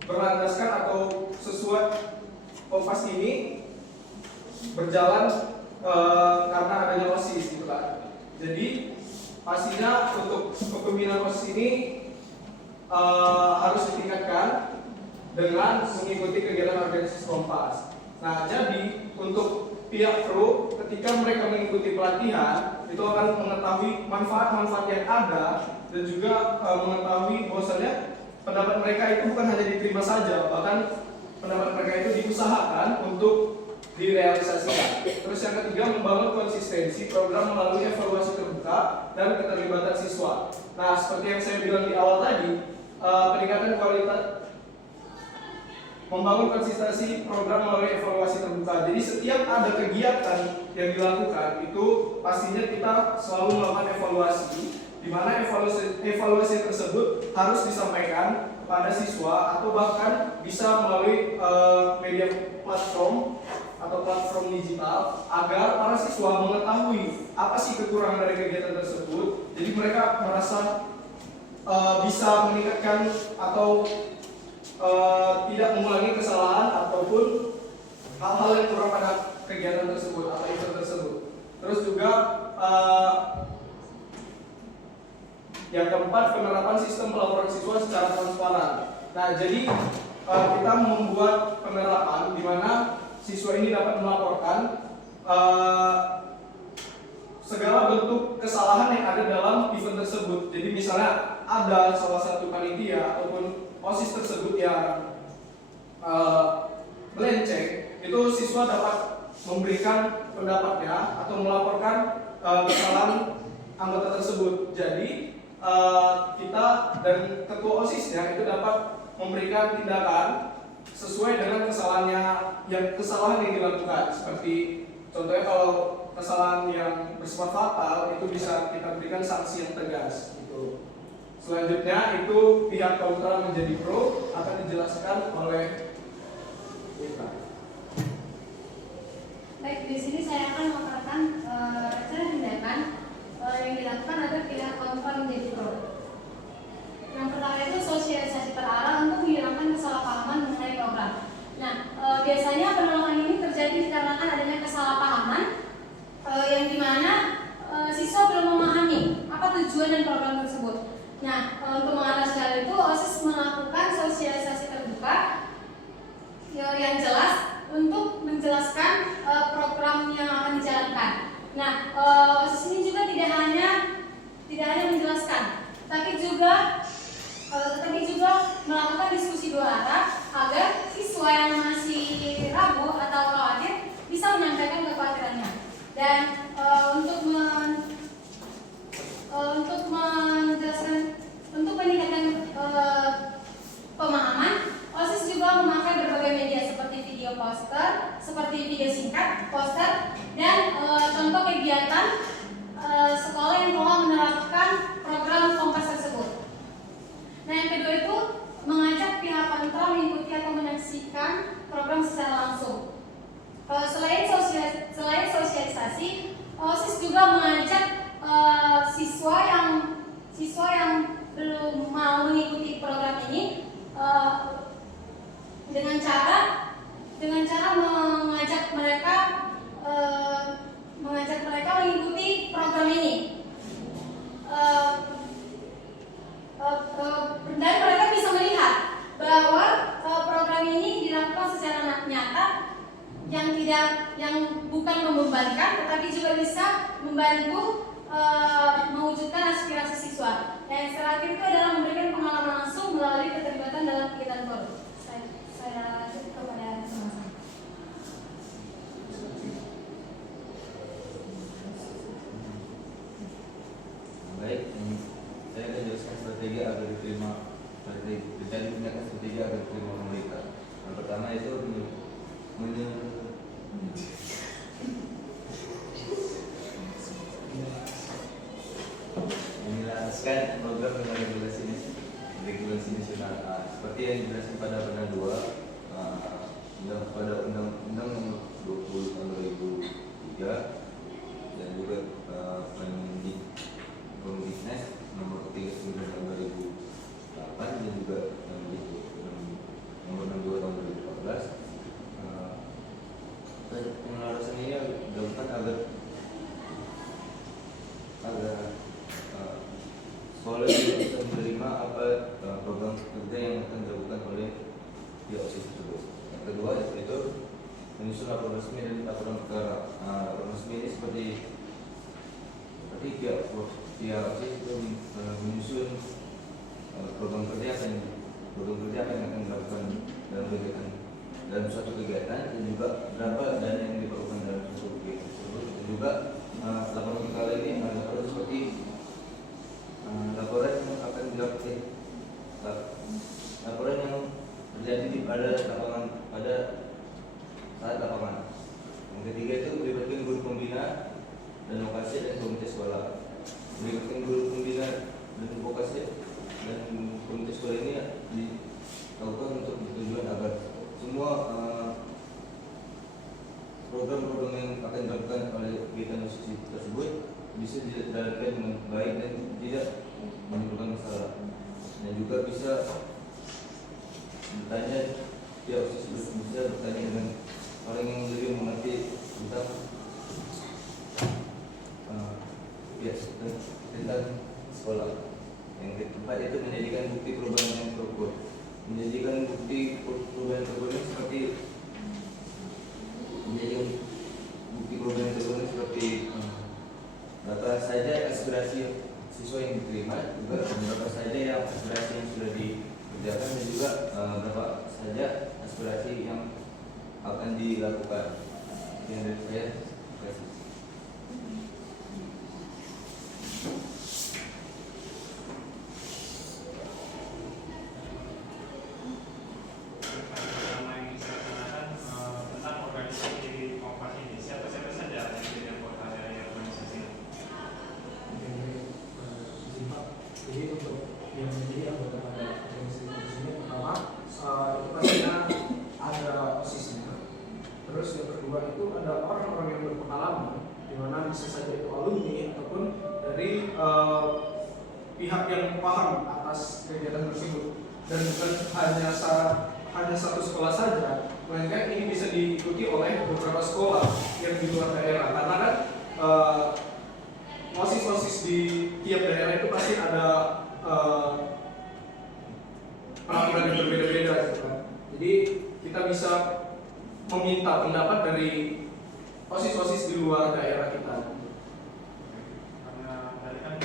berlandaskan atau sesuai, kompas ini berjalan karena adanya OSIS, gitu kan. Jadi pastinya untuk kepemimpinan OSIS ini harus ditingkatkan dengan mengikuti kegiatan organisasi kompas. Nah, jadi untuk pihak pro ketika mereka mengikuti pelatihan itu akan mengetahui manfaat-manfaat yang ada, dan juga mengetahui bahwasanya pendapat mereka itu bukan hanya diterima saja, bahkan pendapat mereka itu diusahakan untuk direalisasikan. Terus yang ketiga, membangun konsistensi program melalui evaluasi terbuka dan keterlibatan siswa. Nah, seperti yang saya bilang di awal tadi, peningkatan kualitas, membangun konsistensi program melalui evaluasi terbuka. Jadi setiap ada kegiatan yang dilakukan itu pastinya kita selalu melakukan evaluasi, di mana evaluasi tersebut harus disampaikan kepada siswa atau bahkan bisa melalui media platform atau platform digital, agar para siswa mengetahui apa sih kekurangan dari kegiatan tersebut. Jadi mereka merasa bisa meningkatkan atau tidak mengulangi kesalahan ataupun hal-hal yang kurang pada kegiatan tersebut atau event tersebut. Terus juga yang keempat, penerapan sistem pelaporan siswa secara transparan. Nah, jadi kita membuat penerapan di mana siswa ini dapat melaporkan segala bentuk kesalahan yang ada dalam event tersebut. Jadi misalnya ada salah satu panitia ataupun OSIS tersebut yang melenceng, itu siswa dapat memberikan pendapatnya atau melaporkan kesalahan anggota tersebut. Jadi kita dan ketua OSISnya itu dapat memberikan tindakan sesuai dengan kesalahan yang dilakukan. Seperti contohnya kalau kesalahan yang bersifat fatal itu bisa kita berikan sanksi yang tegas. Gitu. Selanjutnya itu pihak kontra menjadi pro akan dijelaskan oleh kita. Baik, di sini saya akan memaparkan rencana tindakan yang dilakukan agar pihak kontra menjadi pro. Yang pertama itu sosialisasi terarah untuk menghilangkan kesalahpahaman mengenai program. Nah, biasanya penolakan ini terjadi dikarenakan adanya kesalahpahaman yang dimana siswa belum memahami apa tujuan dan program tersebut. Nah, untuk mengatasi hal itu, OSIS melakukan sosialisasi terbuka yang jelas untuk menjelaskan program yang akan dijalankan. Nah, OSIS ini juga tidak hanya menjelaskan, tapi juga melakukan diskusi dua arah agar siswa yang masih ragu atau khawatir bisa menyampaikan kekhawatirannya. Dan untuk meningkatkan pemahaman, OSIS juga memakai berbagai media seperti video singkat, poster, dan contoh kegiatan sekolah yang telah menerapkan program Kompas tersebut. Nah, yang kedua itu mengajak pihak kontra mengikuti atau menyaksikan program secara langsung. Selain sosialisasi, OSIS juga mengajak siswa yang belum mau mengikuti program ini dengan cara mengajak mereka mengikuti program ini. Dan mereka bisa melihat bahwa program ini dilakukan secara nyata yang bukan membebankan, tetapi juga bisa membantu mewujudkan aspirasi siswa. Dan yang terakhir itu adalah memberikan pengalaman langsung melalui keterlibatan dalam kegiatan forum. Saya lanjut kepada sama-sama. Baik, saya akan jelaskan strategi agar diterima strategi agar diterima pemerintah. Yang pertama itu menjelaskan program dengan regulasi nasional. Seperti yang dijelaskan pada Undang 2 pada Undang-Undang Nomor 20 Tahun 2003 dan juga Kemdiknas Nomor 39 Tahun 2008 dan juga Nomor 62 Tahun 2014. Penyelarasan ini dilakukan agar sekolah bisa menerima apa program kerja yang akan dilakukan oleh pihak OSIS tersebut. Yang kedua itu menyusun laporan resmi dan laporan perkara. Laporan resmi ini seperti pihak OSIS itu menyusun program kerja yang akan dilakukan dalam suatu kegiatan dan juga berapa dana yang diperlukan dalam suatu kegiatan tersebut. Dan juga laporan perkara ini laporan seperti laporan yang akan dilakukan, laporan yang terjadi pada saat lapangan. Yang ketiga itu melibatkan guru pembina dan vokasi dan komite sekolah. Melibatkan guru pembina dan vokasi dan komite sekolah ini dilakukan untuk tujuan agar semua program-program yang akan dilakukan oleh kegiatan OSIS tersebut bisa dijalankan dengan baik dan tidak menimbulkan masalah. Dan juga bisa bertanya, pihak OSIS bisa bertanya dengan orang yang lebih mengerti tentang sekolah. Yang keempat itu menjadikan bukti perubahan yang terukur. Menjadikan bukti perubahan terukur seperti Jadi bukti program tersebut seperti berapa saja aspirasi siswa yang diterima, juga berapa saja yang aspirasi yang sudah dikerjakan, dan juga berapa saja aspirasi yang akan dilakukan. Yang dari saya, terima kasih. Pertama yang saya tanyakan tentang organisasi Kompas ini, siapa saja yang jadi anggota dari organisasi ini? Jadi untuk yang menjadi anggota pada organisasi ini, pertama itu pastinya ada OSIS-nya. Terus yang kedua itu ada orang-orang yang berpengalaman, di mana bisa saja itu alumni ataupun dari pihak yang paham atas kegiatan tersebut, dan bukan hanya satu sekolah saja, melainkan ini bisa diikuti oleh beberapa sekolah yang di luar daerah, karena kan OSIS di tiap daerah itu pasti ada peraturan yang berbeda-beda, gitu kan. Jadi kita bisa meminta pendapat dari OSIS di luar daerah kita. Karena tadi kan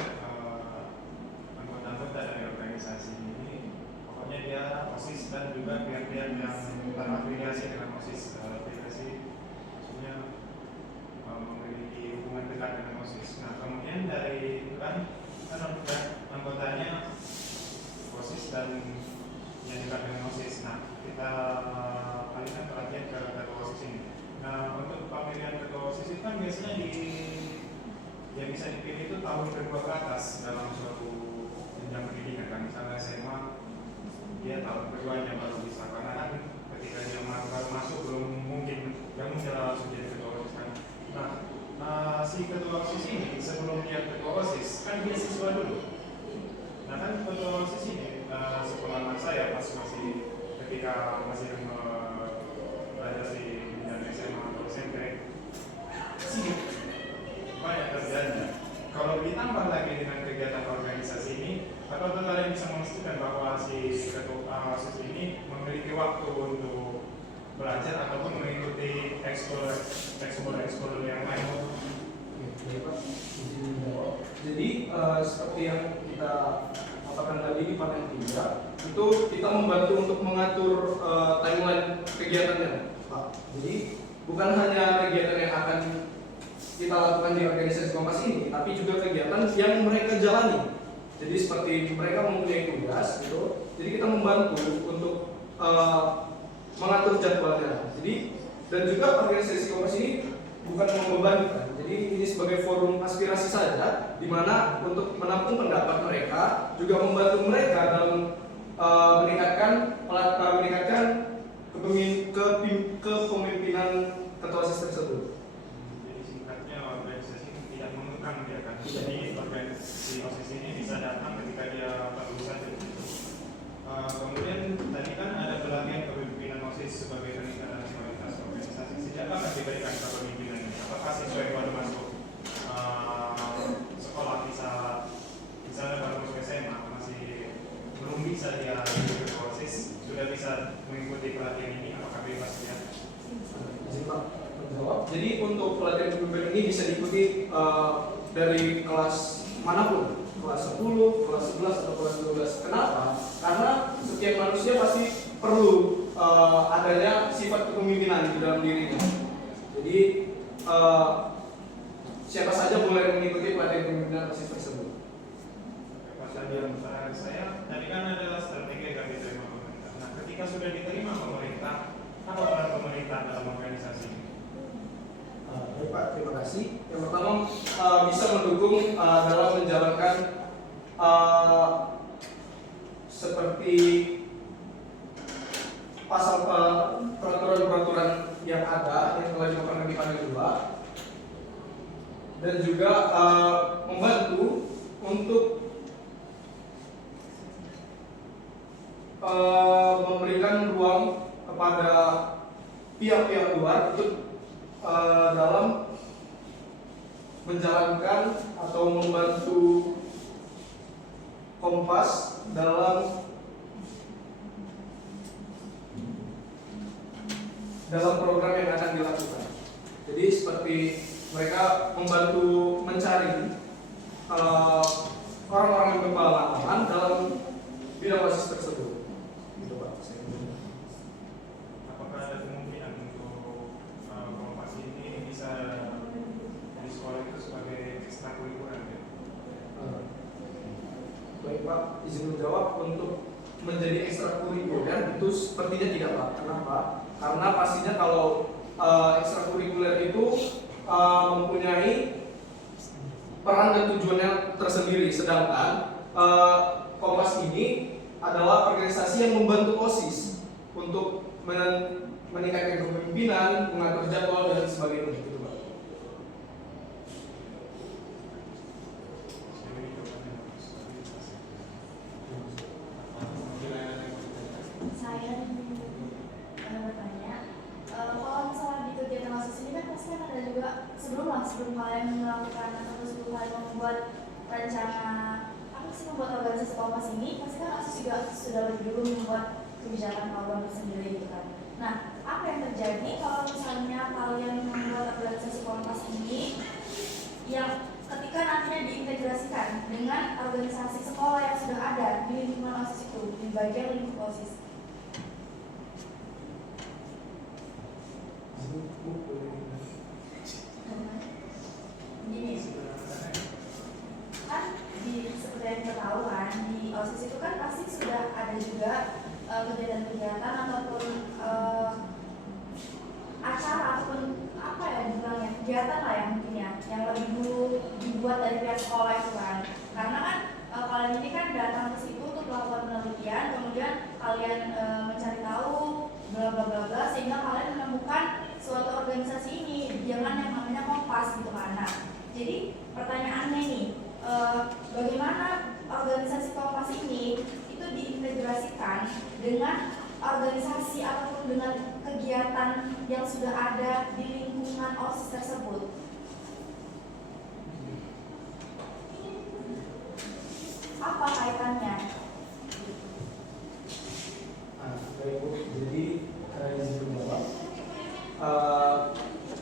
anggota-anggota dari organisasi ini pokoknya dia OSIS dan juga pihak-pihak yang terafiliasi dengan OSIS. Afiliasi maksudnya memiliki hubungan dekat dengan OSIS. Nah kemudian dari itu kan anggotanya OSIS dan yang dekat dengan OSIS. Nah kita alihkan perhatian ke ketua OSIS ini. Nah untuk pemilihan ketua OSIS itu kan biasanya yang bisa dipilih itu tahun kedua ke atas dalam suatu jenjang pendidikan kan. Misalnya SMA dia tahun keduanya baru bisa, karena kan ketika dia baru masuk belum mungkin langsung jadi ketua OSIS kan. Nah si ketua OSIS ini sebelum dia ketua OSIS kan dia siswa dulu. Nah kan ketua OSIS ini sepengalaman saya pas ketika masih belajar di jenjang SMA atau SMP sibuk banyak kerjanya. Kalau ditambah lagi dengan kegiatan organisasi ini, apakah kalian bisa memastikan bahwa si ketua OSIS ini memiliki waktu untuk belajar ataupun mengikuti ekskul yang lain? Jadi seperti yang kita katakan tadi di panel 3, itu kita membantu untuk mengatur timeline kegiatannya, Pak. Jadi bukan hanya kegiatan yang akan kita lakukan di organisasi Kompas ini, tapi juga kegiatan yang mereka jalani. Jadi seperti mereka mempunyai tugas gitu, jadi kita membantu untuk mengatur jadwalnya. Jadi dan juga organisasi Kompas ini bukan membebankan. Jadi ini sebagai forum aspirasi saja, di mana untuk menampung pendapat mereka, juga membantu mereka dalam meningkatkan kepemimpinan ketua OSIS tersebut. Jadi singkatnya organisasi tidak mengekang dia kan. Jadi organisasi OSIS ini bisa datang ketika dia perlu saja. Kemudian tadi kan ada pelatihan kepemimpinan OSIS sebagai peningkatan kualitas organisasi. Sejak kapan diberikan kepemimpinan ini? Apakah siswa yang baru masuk sekolah misalnya baru masuk SMA masih belum bisa dia ikut OSIS, sudah bisa mengikuti pelatihan ini? Apakah bebas ya? Jadi untuk pelatihan kepemimpinan ini bisa diikuti dari kelas manapun, kelas 10, kelas 11 atau kelas 12. Kenapa? Karena setiap manusia pasti perlu adanya sifat kepemimpinan di dalam dirinya. Jadi siapa saja boleh mengikuti pelatihan kepemimpinan OSIS tersebut. Pertanyaan saya tadi kan adalah strategi yang diterima pemerintah. Nah, ketika sudah diterima pemerintah, apa peran pemerintah dalam organisasi ini? Baik Pak, terima kasih. Yang pertama bisa mendukung dalam menjalankan seperti pasal peraturan-peraturan yang ada yang telah dilakukan di panel 2, dan juga membantu untuk memberikan ruang kepada pihak-pihak luar untuk dalam menjalankan atau membantu Kompas dalam program yang akan dilakukan. Jadi seperti mereka membantu mencari orang-orang yang berpengalaman dalam bidang OSIS tersebut. Gitu Pak. Apakah ada kemungkinan untuk Kompas ini bisa di sekolah itu sebagai ekstrakurikuler? Baik Pak, izin menjawab. Untuk menjadi ekstrakurikuler itu sepertinya tidak Pak. Kenapa? Karena pastinya kalau ekstrakurikuler itu mempunyai peran dan tujuannya tersendiri, sedangkan Kompas ini adalah organisasi yang membantu OSIS untuk meningkatkan kepemimpinan, mengatur jadwal dan sebagainya gitu Pak. Saya bertanya, kalau misalnya di kegiatan OSIS ini kan pasti kan ada juga sebelum kalian melakukan atau sebelum kalian membuat rencana apa sih membuat organisasi Kompas ini, pasti kan OSIS juga sudah lebih dulu membuat kebijakan program sendiri gitu kan. Nah, apa yang terjadi kalau misalnya kalian membuat organisasi Kompas ini yang ketika nantinya diintegrasikan dengan organisasi sekolah yang sudah ada di lingkungan OSIS itu, di bagian lingkup OSIS? Gini, kan seperti yang kita tahu kan di OSIS itu kan pasti sudah ada juga kegiatan-kegiatan ataupun acara ataupun apa ya dibilangnya, kegiatan lah ya mungkin ya yang lebih dulu dibuat dari pihak sekolah itu kan, karena kan kalian ini kan datang ke situ untuk melakukan penelitian, kemudian kalian mencari tahu bla bla bla bla sehingga kalian menemukan suatu organisasi ini dengan yang namanya Kompas gitu kan. Nah, jadi pertanyaannya nih, bagaimana organisasi Kompas ini itu diintegrasikan dengan organisasi ataupun dengan kegiatan yang sudah ada di lingkungan OSIS tersebut? Apa kaitannya? Baik Bu, jadi izin menjawab.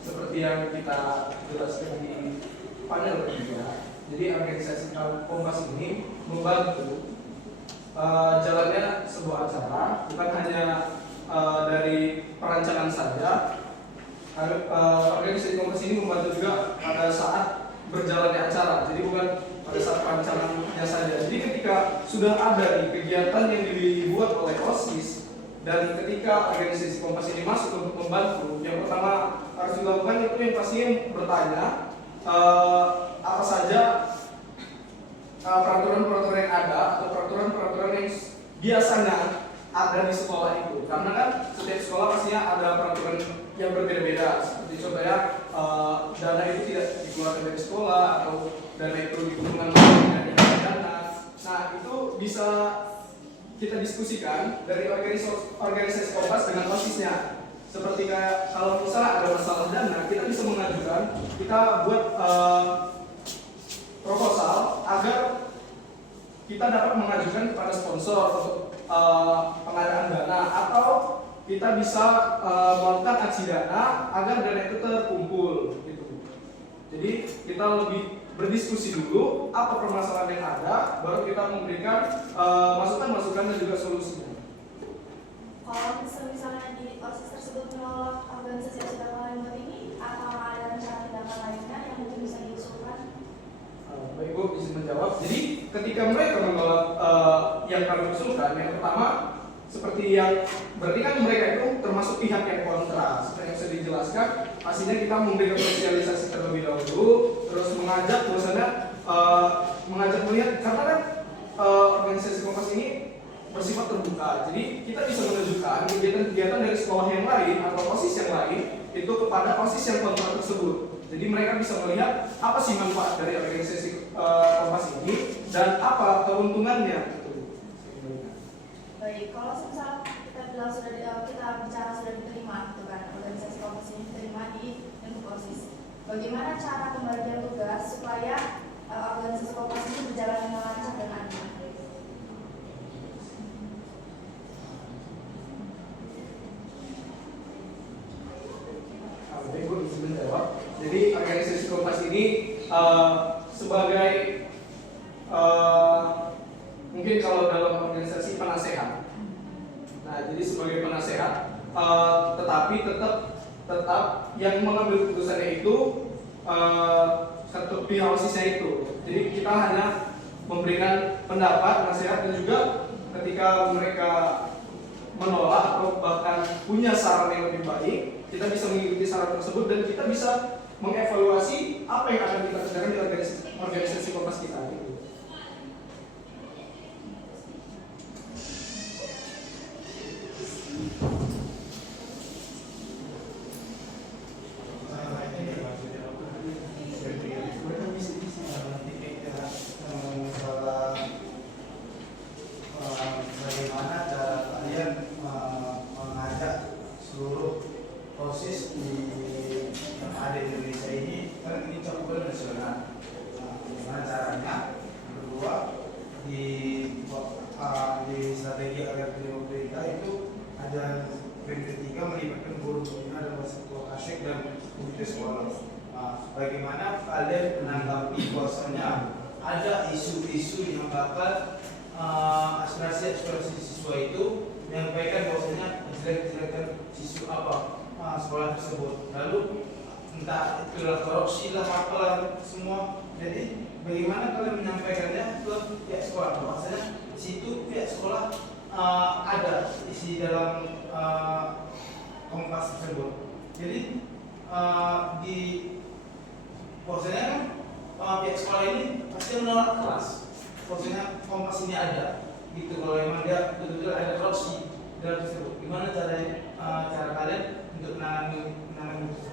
Seperti yang kita jelaskan di panel kedua, jadi organisasi Kompas ini membantu jalannya sebuah acara, bukan hanya dari perancangan saja. Organisasi Kompas ini membantu juga pada saat berjalannya acara, jadi bukan pada saat perancangannya saja. Jadi ketika sudah ada kegiatan yang dibuat oleh OSIS dan ketika organisasi Kompas ini masuk untuk membantu, yang pertama harus dilakukan itu yang pasti bertanya apa saja peraturan-peraturan yang ada atau peraturan-peraturan yang biasanya ada di sekolah itu, karena kan setiap sekolah pastinya ada peraturan yang berbeda-beda. Seperti contohnya dana itu tidak dikeluarkan dari sekolah atau dana itu dikumpulkan dari dana. Nah itu bisa kita diskusikan dari organisasi Kompas dengan OSISnya. Seperti kayak kalau misalnya ada masalah dana, kita bisa mengajukan, kita buat proposal agar kita dapat mengajukan kepada sponsor untuk pengadaan dana, atau kita bisa melakukan aksi dana agar dana itu terkumpul gitu. Jadi kita lebih berdiskusi dulu apa permasalahan yang ada, baru kita memberikan masukan-masukan dan juga solusinya. Kalau misalnya di OSIS tersebut menolak organisasi yang sudah kalian buat ini, atau ada rencana tindakan lainnya yang mungkin bisa diusulkan? Baik Bu, izin menjawab. Jadi ketika mereka menolak yang kami usulkan, yang pertama seperti yang berarti kan mereka itu termasuk pihak yang kontra. Seperti yang sudah dijelaskan, pastinya kita memberikan sosialisasi terlebih dahulu, terus mengajak melihat, karena kan organisasi Kompas ini bersifat terbuka. Jadi kita bisa menunjukkan kegiatan-kegiatan dari sekolah yang lain atau OSIS yang lain itu kepada OSIS yang kontra tersebut. Jadi mereka bisa melihat apa sih manfaat dari organisasi Kompas ini dan apa keuntungannya. Baik, kalau misal kita bilang kita bicara sudah diterima, gitu kan, organisasi Kompas ini diterima di lingkup OSIS. Bagaimana cara pembagian tugas supaya organisasi Kompas ini berjalan dengan lancar dan adil? Baik Bu, izin menjawab. ini sebagai mungkin kalau dalam organisasi penasehat. Nah, jadi sebagai penasehat, tetapi tetap yang mengambil keputusannya itu satu pihak OSIS-nya itu. Jadi kita hanya memberikan pendapat, nasihat, dan juga ketika mereka menolak atau bahkan punya saran yang lebih baik, kita bisa mengikuti saran tersebut dan kita bisa mengevaluasi apa yang akan kita kerjakan di organisasi Kompas kita. Bagaimana cara kalian mengajak seluruh OSIS yang ada di Indonesia ini, kan ini cakupan nasional. Bagaimana caranya? Kedua, di strategi agar pemerintah itu ada poin ketiga melibatkan guru pembina dan ketua kasek dan komite sekolah. Bagaimana kalian menanggapi bahwasanya ada isu-isu yang bakal aspirasi siswa itu menyampaikan bahwasanya jelek-jelekan siswa sekolah tersebut, lalu entah itulah korupsi lah apalah semua. Jadi bagaimana kalian menyampaikannya ke pihak sekolah bahwasanya situ pihak sekolah ada isi dalam Kompas tersebut. Jadi di bahwasanya kan pihak sekolah ini pasti menolak keras bahwasanya Kompas ini ada gitu. Kalau memang dia betul-betul ada korupsi dalam tersebut, gimana cara kalian untuk menangani tersebut?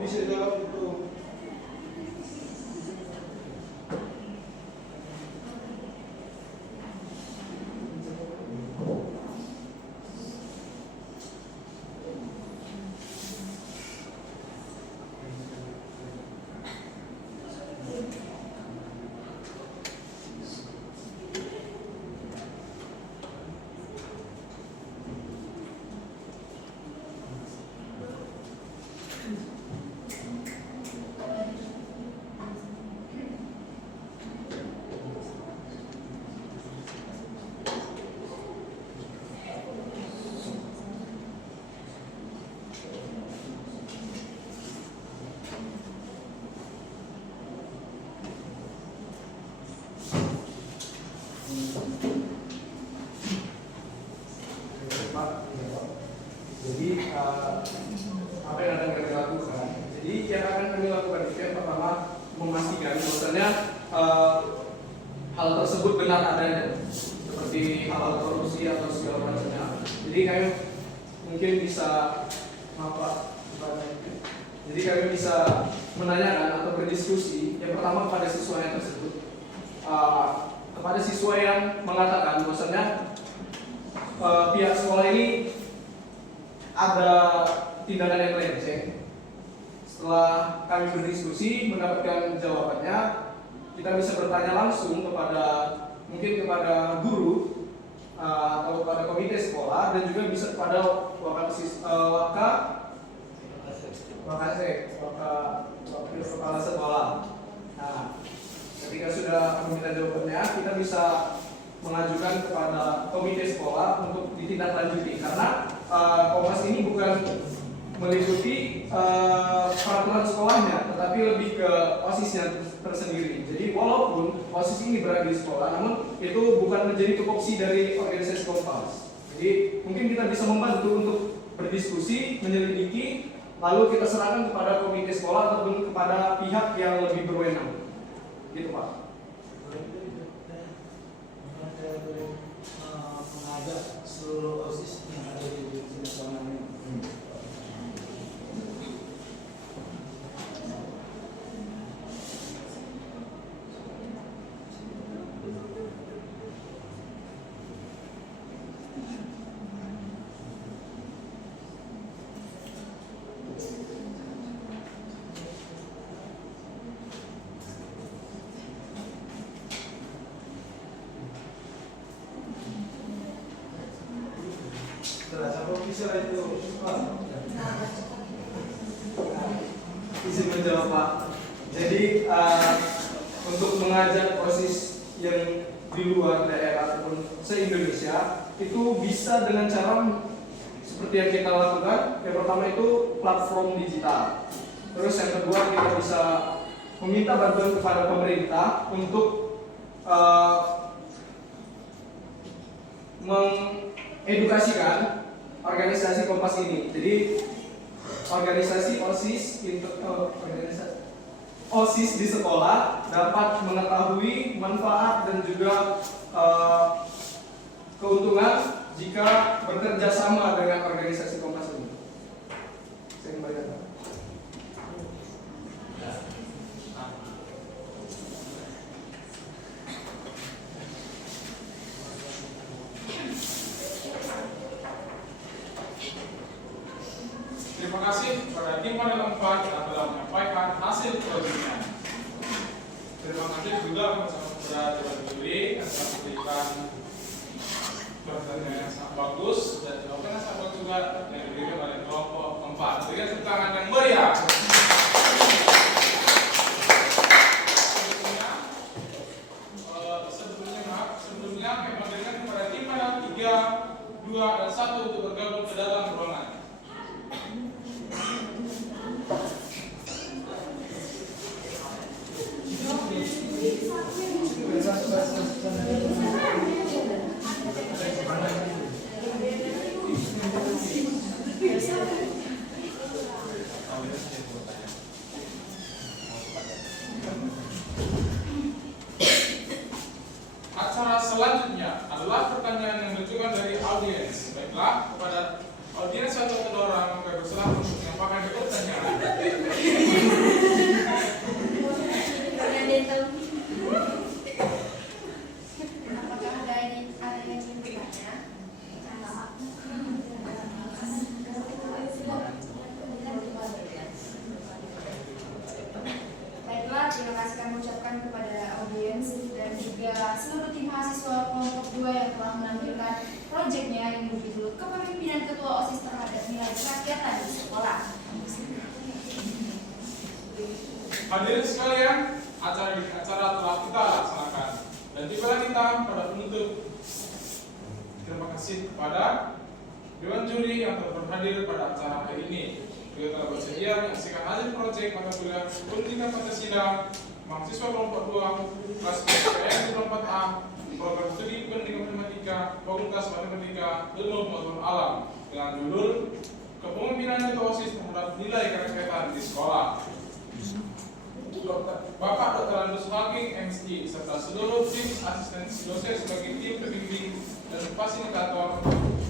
Bisa jawab itu. Jadi apa yang akan kami lakukan? Jadi yang akan kami lakukan itu yang pertama memastikan bahwasanya hal tersebut benar adanya, seperti hal korupsi atau segala macamnya. Jadi kami mungkin bisa jadi kami bisa menanyakan atau berdiskusi yang pertama kepada siswa yang tersebut, kepada siswa yang mengatakan bahwasanya pihak sekolah ini ada tindakan yang melenceng. Setelah kami berdiskusi mendapatkan jawabannya, kita bisa bertanya langsung mungkin kepada guru atau kepada komite sekolah dan juga bisa kepada wakil kepala sekolah. Nah, ketika sudah meminta jawabannya, kita bisa mengajukan kepada komite sekolah untuk ditindaklanjuti, karena Kompas ini bukan meliputi peraturan sekolahnya, tetapi lebih ke OSISnya tersendiri. Jadi walaupun OSIS ini berada di sekolah, namun itu bukan menjadi tupoksi dari organisasi Kompas. Jadi mungkin kita bisa membantu untuk berdiskusi, menyelidiki, lalu kita serahkan kepada komite sekolah ataupun kepada pihak yang lebih berwenang. Gitu Pak. Mengajak seluruh OSIS yang ada di nasional ini. Izin menjawab Pak. Jadi untuk mengajak OSIS yang di luar daerah ataupun se-Indonesia itu bisa dengan cara seperti yang kita lakukan. Yang pertama itu platform digital. Terus yang kedua kita bisa meminta bantuan kepada pemerintah untuk mengedukasikan organisasi Kompas ini. Jadi organisasi OSIS di sekolah dapat mengetahui manfaat dan juga keuntungan jika bekerja sama dengan organisasi Kompas ini. Saya kembalikan. Terima kasih kepada tim panel 4 yang telah menyampaikan hasil produknya. Terima kasih juga kepada Dewan Juri yang telah memberikan pertanyaan yang sangat bagus dan jawaban yang sangat bagus juga yang diberikan oleh kelompok 4. Berikan tepuk tangan yang meriah. Sebelumnya kami memberikan kepada tim panel 3, 2, dan 1 untuk bergabung ke dalam ruangan. Acara selanjutnya adalah pertanyaan yang diajukan dari audiens. Baiklah, kepada audiens satu orang kami bersilakan untuk menyampaikan pertanyaan. Apakah ada yang ingin bertanya? Baiklah, terima kasih kami ucapkan kepada audiens dan juga seluruh tim mahasiswa kelompok 2 yang telah menampilkan proyeknya yang berjudul Kepemimpinan Ketua OSIS Terhadap Nilai Kerakyatan di Sekolah. Hadirin sekalian, acara telah kita laksanakan dan tibalah kita pada penutup. Terima kasih kepada Dewan Juri yang telah berhadir pada acara hari ini. Beliau telah bersedia menyaksikan hasil proyek mata kuliah Pendidikan Pancasila mahasiswa kelompok 2 kelas PPN di kelompok A, program studi pendidikan matematika, fakultas matematika, ilmu pengetahuan alam dengan judul Kepemimpinan Ketua OSIS Terhadap Nilai Kerakyatan di Sekolah. Bapak Dr. Andus Haging, MSI, serta seluruh tim asistensi dosen sebagai tim pembimbing dan fasilitator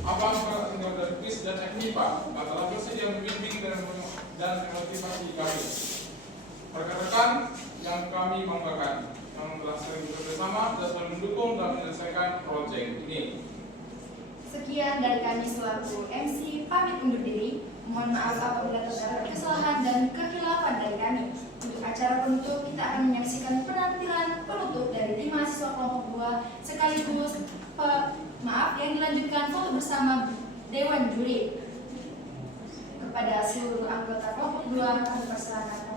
Abang Kakak Tinggal dari KRIS dan FMIPA yang telah bersedia membimbing dan memotivasi kami. Rekan-rekan yang kami banggakan, yang telah sering bekerjasama dan selalu mendukung dalam menyelesaikan proyek ini. Sekian dari kami selaku MC, pamit undur diri. Mohon maaf apabila terdapat kesalahan dan kehilafan dari kami. Untuk acara penutup, kita akan menyaksikan penampilan penutup dari tim mahasiswa kelompok 2 sekaligus yang dilanjutkan foto bersama Dewan Juri. Kepada seluruh anggota kelompok 2, kami persilakan